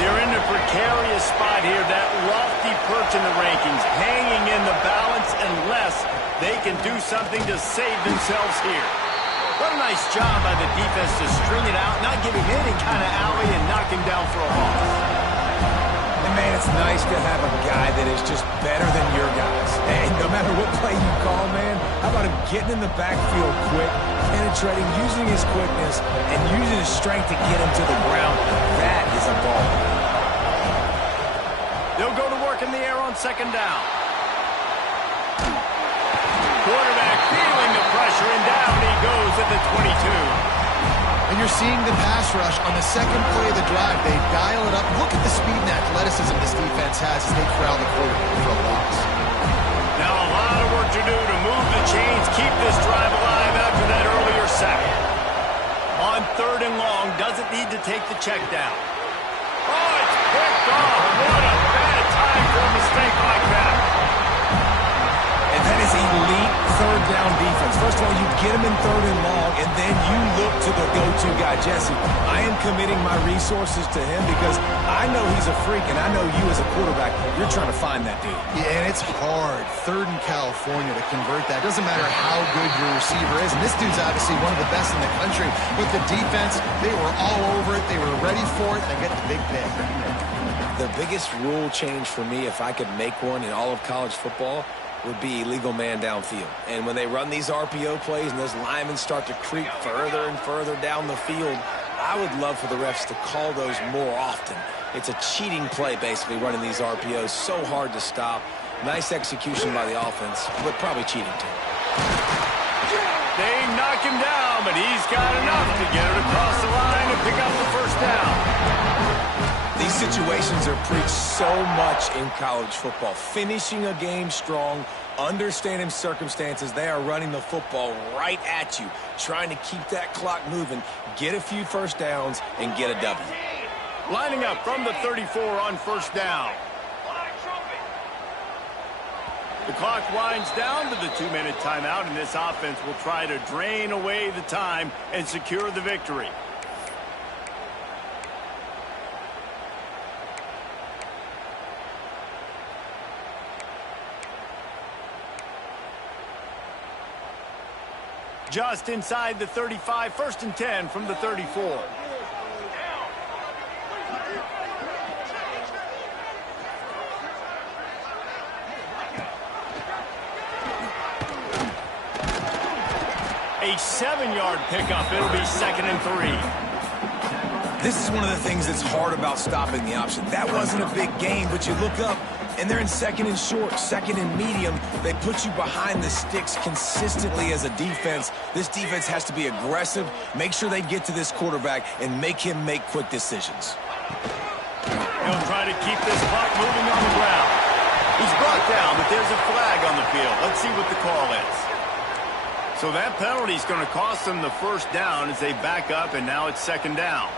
They're in a precarious spot here, that lofty perch in the rankings, hanging in the balance unless they can do something to save themselves here. What a nice job by the defense to string it out, not give him any kind of alley, and knock him down for a loss. And, man, it's nice to have a guy that is just better than your guys. And no matter what play you call, man, how about him getting in the backfield quick, penetrating, using his quickness, and using his strength to get him to the ground? That is a ball. They'll go to work in the air on second down. Quarterback feeling the pressure, and down he goes at the 22. And you're seeing the pass rush on the second play of the drive. They dial it up. Look at the speed and athleticism this defense has as they corral the quarterback for a loss. Now a lot of work to do to move the chains, keep this drive alive after that earlier sack. On third and long, doesn't need to take the check down. Oh, it's picked off. What a bad time for a mistake like that. And that is elite third down defense. First of all, you get him in third and long, and then you look to the go-to guy, Jesse. I am committing my resources to him because I know he's a freak, and I know you as a quarterback, you're trying to find that dude. Yeah, and it's hard. Third in California to convert that. Doesn't matter how good your receiver is. And this dude's obviously one of the best in the country. But the defense, they were all over it. They were ready for it. They get the big pick. The biggest rule change for me, if I could make one in all of college football, would be illegal man downfield. And when they run these RPO plays and those linemen start to creep further and further down the field, I would love for the refs to call those more often. It's a cheating play, basically, running these RPOs. So hard to stop. Nice execution by the offense, but probably cheating too. They knock him down, but he's got enough to get it across the line and pick up the first down. These situations are preached so much in college football. Finishing a game strong, understanding circumstances. They are running the football right at you, trying to keep that clock moving, get a few first downs, and get a W. Lining up from the 34 on first down. The clock winds down to the 2-minute timeout, and this offense will try to drain away the time and secure the victory. Just inside the 35, 1st and 10 from the 34. A 7-yard pickup. It'll be 2nd and 3. This is one of the things that's hard about stopping the option. That wasn't a big gain, but you look up, and they're in 2nd and short, 2nd and medium. They put you behind the sticks consistently as a defense. This defense has to be aggressive, make sure they get to this quarterback, and make him make quick decisions. He'll try to keep this clock moving on the ground. He's brought down, but there's a flag on the field. Let's see what the call is. So that penalty is going to cost them the first down as they back up, and now it's 2nd down.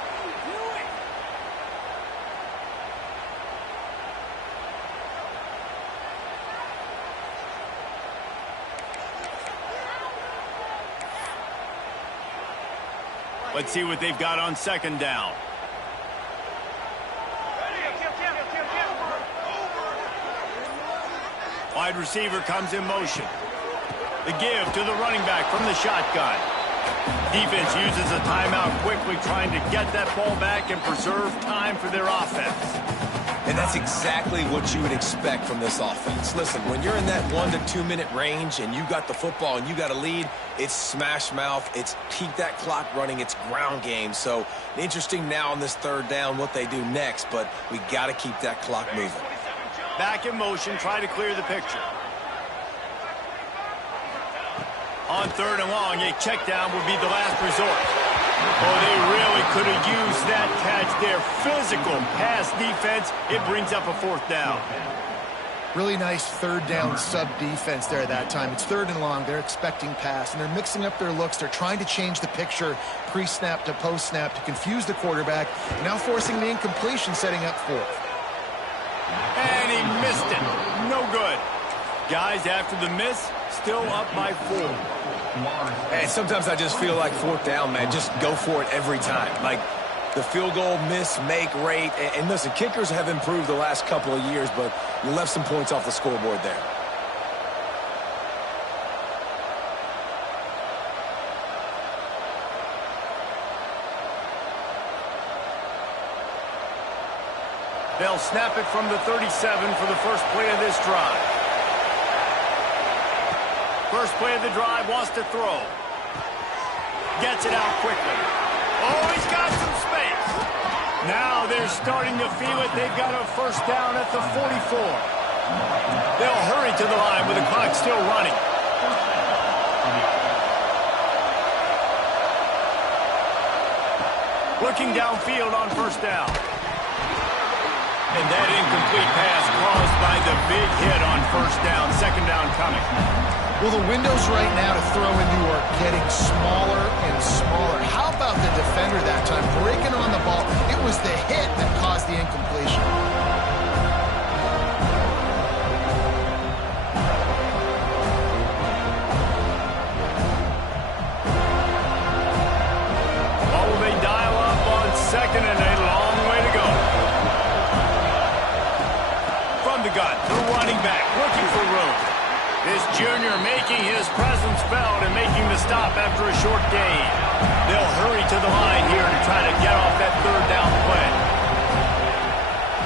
Let's see what they've got on 2nd down. Wide receiver comes in motion. The give to the running back from the shotgun. Defense uses a timeout quickly, trying to get that ball back and preserve time for their offense. And that's exactly what you would expect from this offense. Listen, when you're in that 1 to 2 minute range and you got the football and you got a lead, it's smash mouth, it's keep that clock running, it's ground game. So interesting now on this 3rd down what they do next, but we got to keep that clock moving. Back in motion, try to clear the picture. On 3rd and long, a check down would be the last resort. Oh, they really could have used that catch there. Physical pass defense. It brings up a 4th down. Really nice 3rd down sub-defense there at that time. It's 3rd and long. They're expecting pass, and they're mixing up their looks. They're trying to change the picture pre-snap to post-snap to confuse the quarterback, now forcing the incompletion, setting up 4th. And he missed it. No good. Guys, after the miss, still up by 4. And sometimes I just feel like 4th down, man. Just go for it every time. Like the field goal miss, make rate. And listen, kickers have improved the last couple of years, but you left some points off the scoreboard there. They'll snap it from the 37 for the first play of this drive. First play of the drive, wants to throw. Gets it out quickly. Oh, he's got some space. Now they're starting to feel it. They've got a first down at the 44. They'll hurry to the line with the clock still running. Looking downfield on first down. And that incomplete pass caused by the big hit on first down. Second down coming. Well, the windows right now to throw into are getting smaller and smaller. How about the defender that time breaking on the ball? It was the hit that caused the incompletion. What will they dial up on second and a long way to go? From the gun, the running back looking for room. This junior making his presence felt and making the stop after a short gain. They'll hurry to the line here to try to get off that third down play.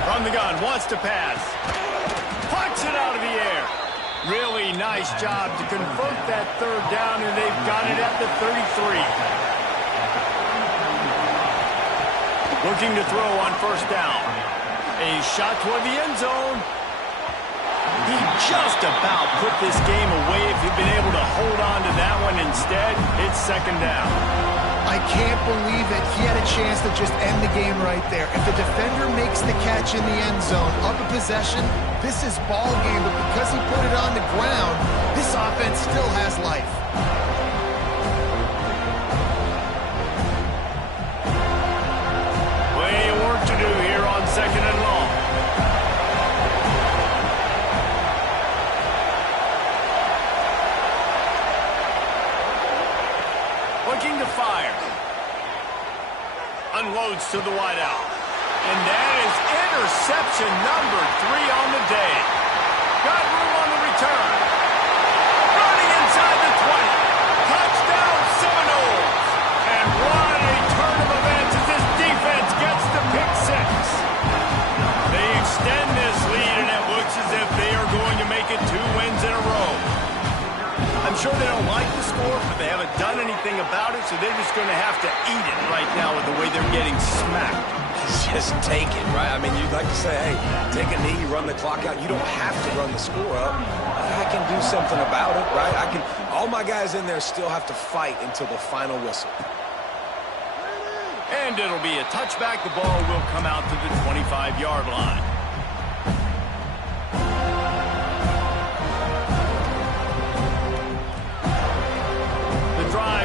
From the gun, wants to pass. Pucks it out of the air. Really nice job to convert that third down, and they've got it at the 33. Looking to throw on first down. A shot toward the end zone. He just about put this game away if he'd been able to hold on to that one. Instead, it's second down. I can't believe it. He had a chance to just end the game right there. If the defender makes the catch in the end zone, up a possession, this is ball game. But because he put it on the ground, this offense still has life. Plenty of work to do here on second and long. Looking to fire. Unloads to the wideout. And that is interception number 3 on the day. Got room on the return. Running inside the 20. Touchdown Seminoles. And what a turn of events as this defense gets the pick 6. They extend this lead, and it looks as if they are going to make it 2 wins in a row. I'm sure they don't like the score, but they haven't done anything about it, so they're just going to have to eat it right now with the way they're getting smacked. Just take it, right? I mean, you'd like to say, hey, take a knee, run the clock out. You don't have to run the score up. I can do something about it, right? All my guys in there still have to fight until the final whistle. And it'll be a touchback. The ball will come out to the 25-yard line.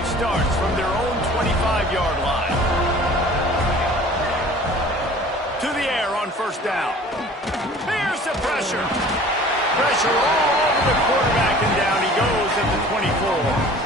Starts from their own 25-yard line. To the air on first down. Here's the pressure. Pressure all over the quarterback, and down he goes at the 24.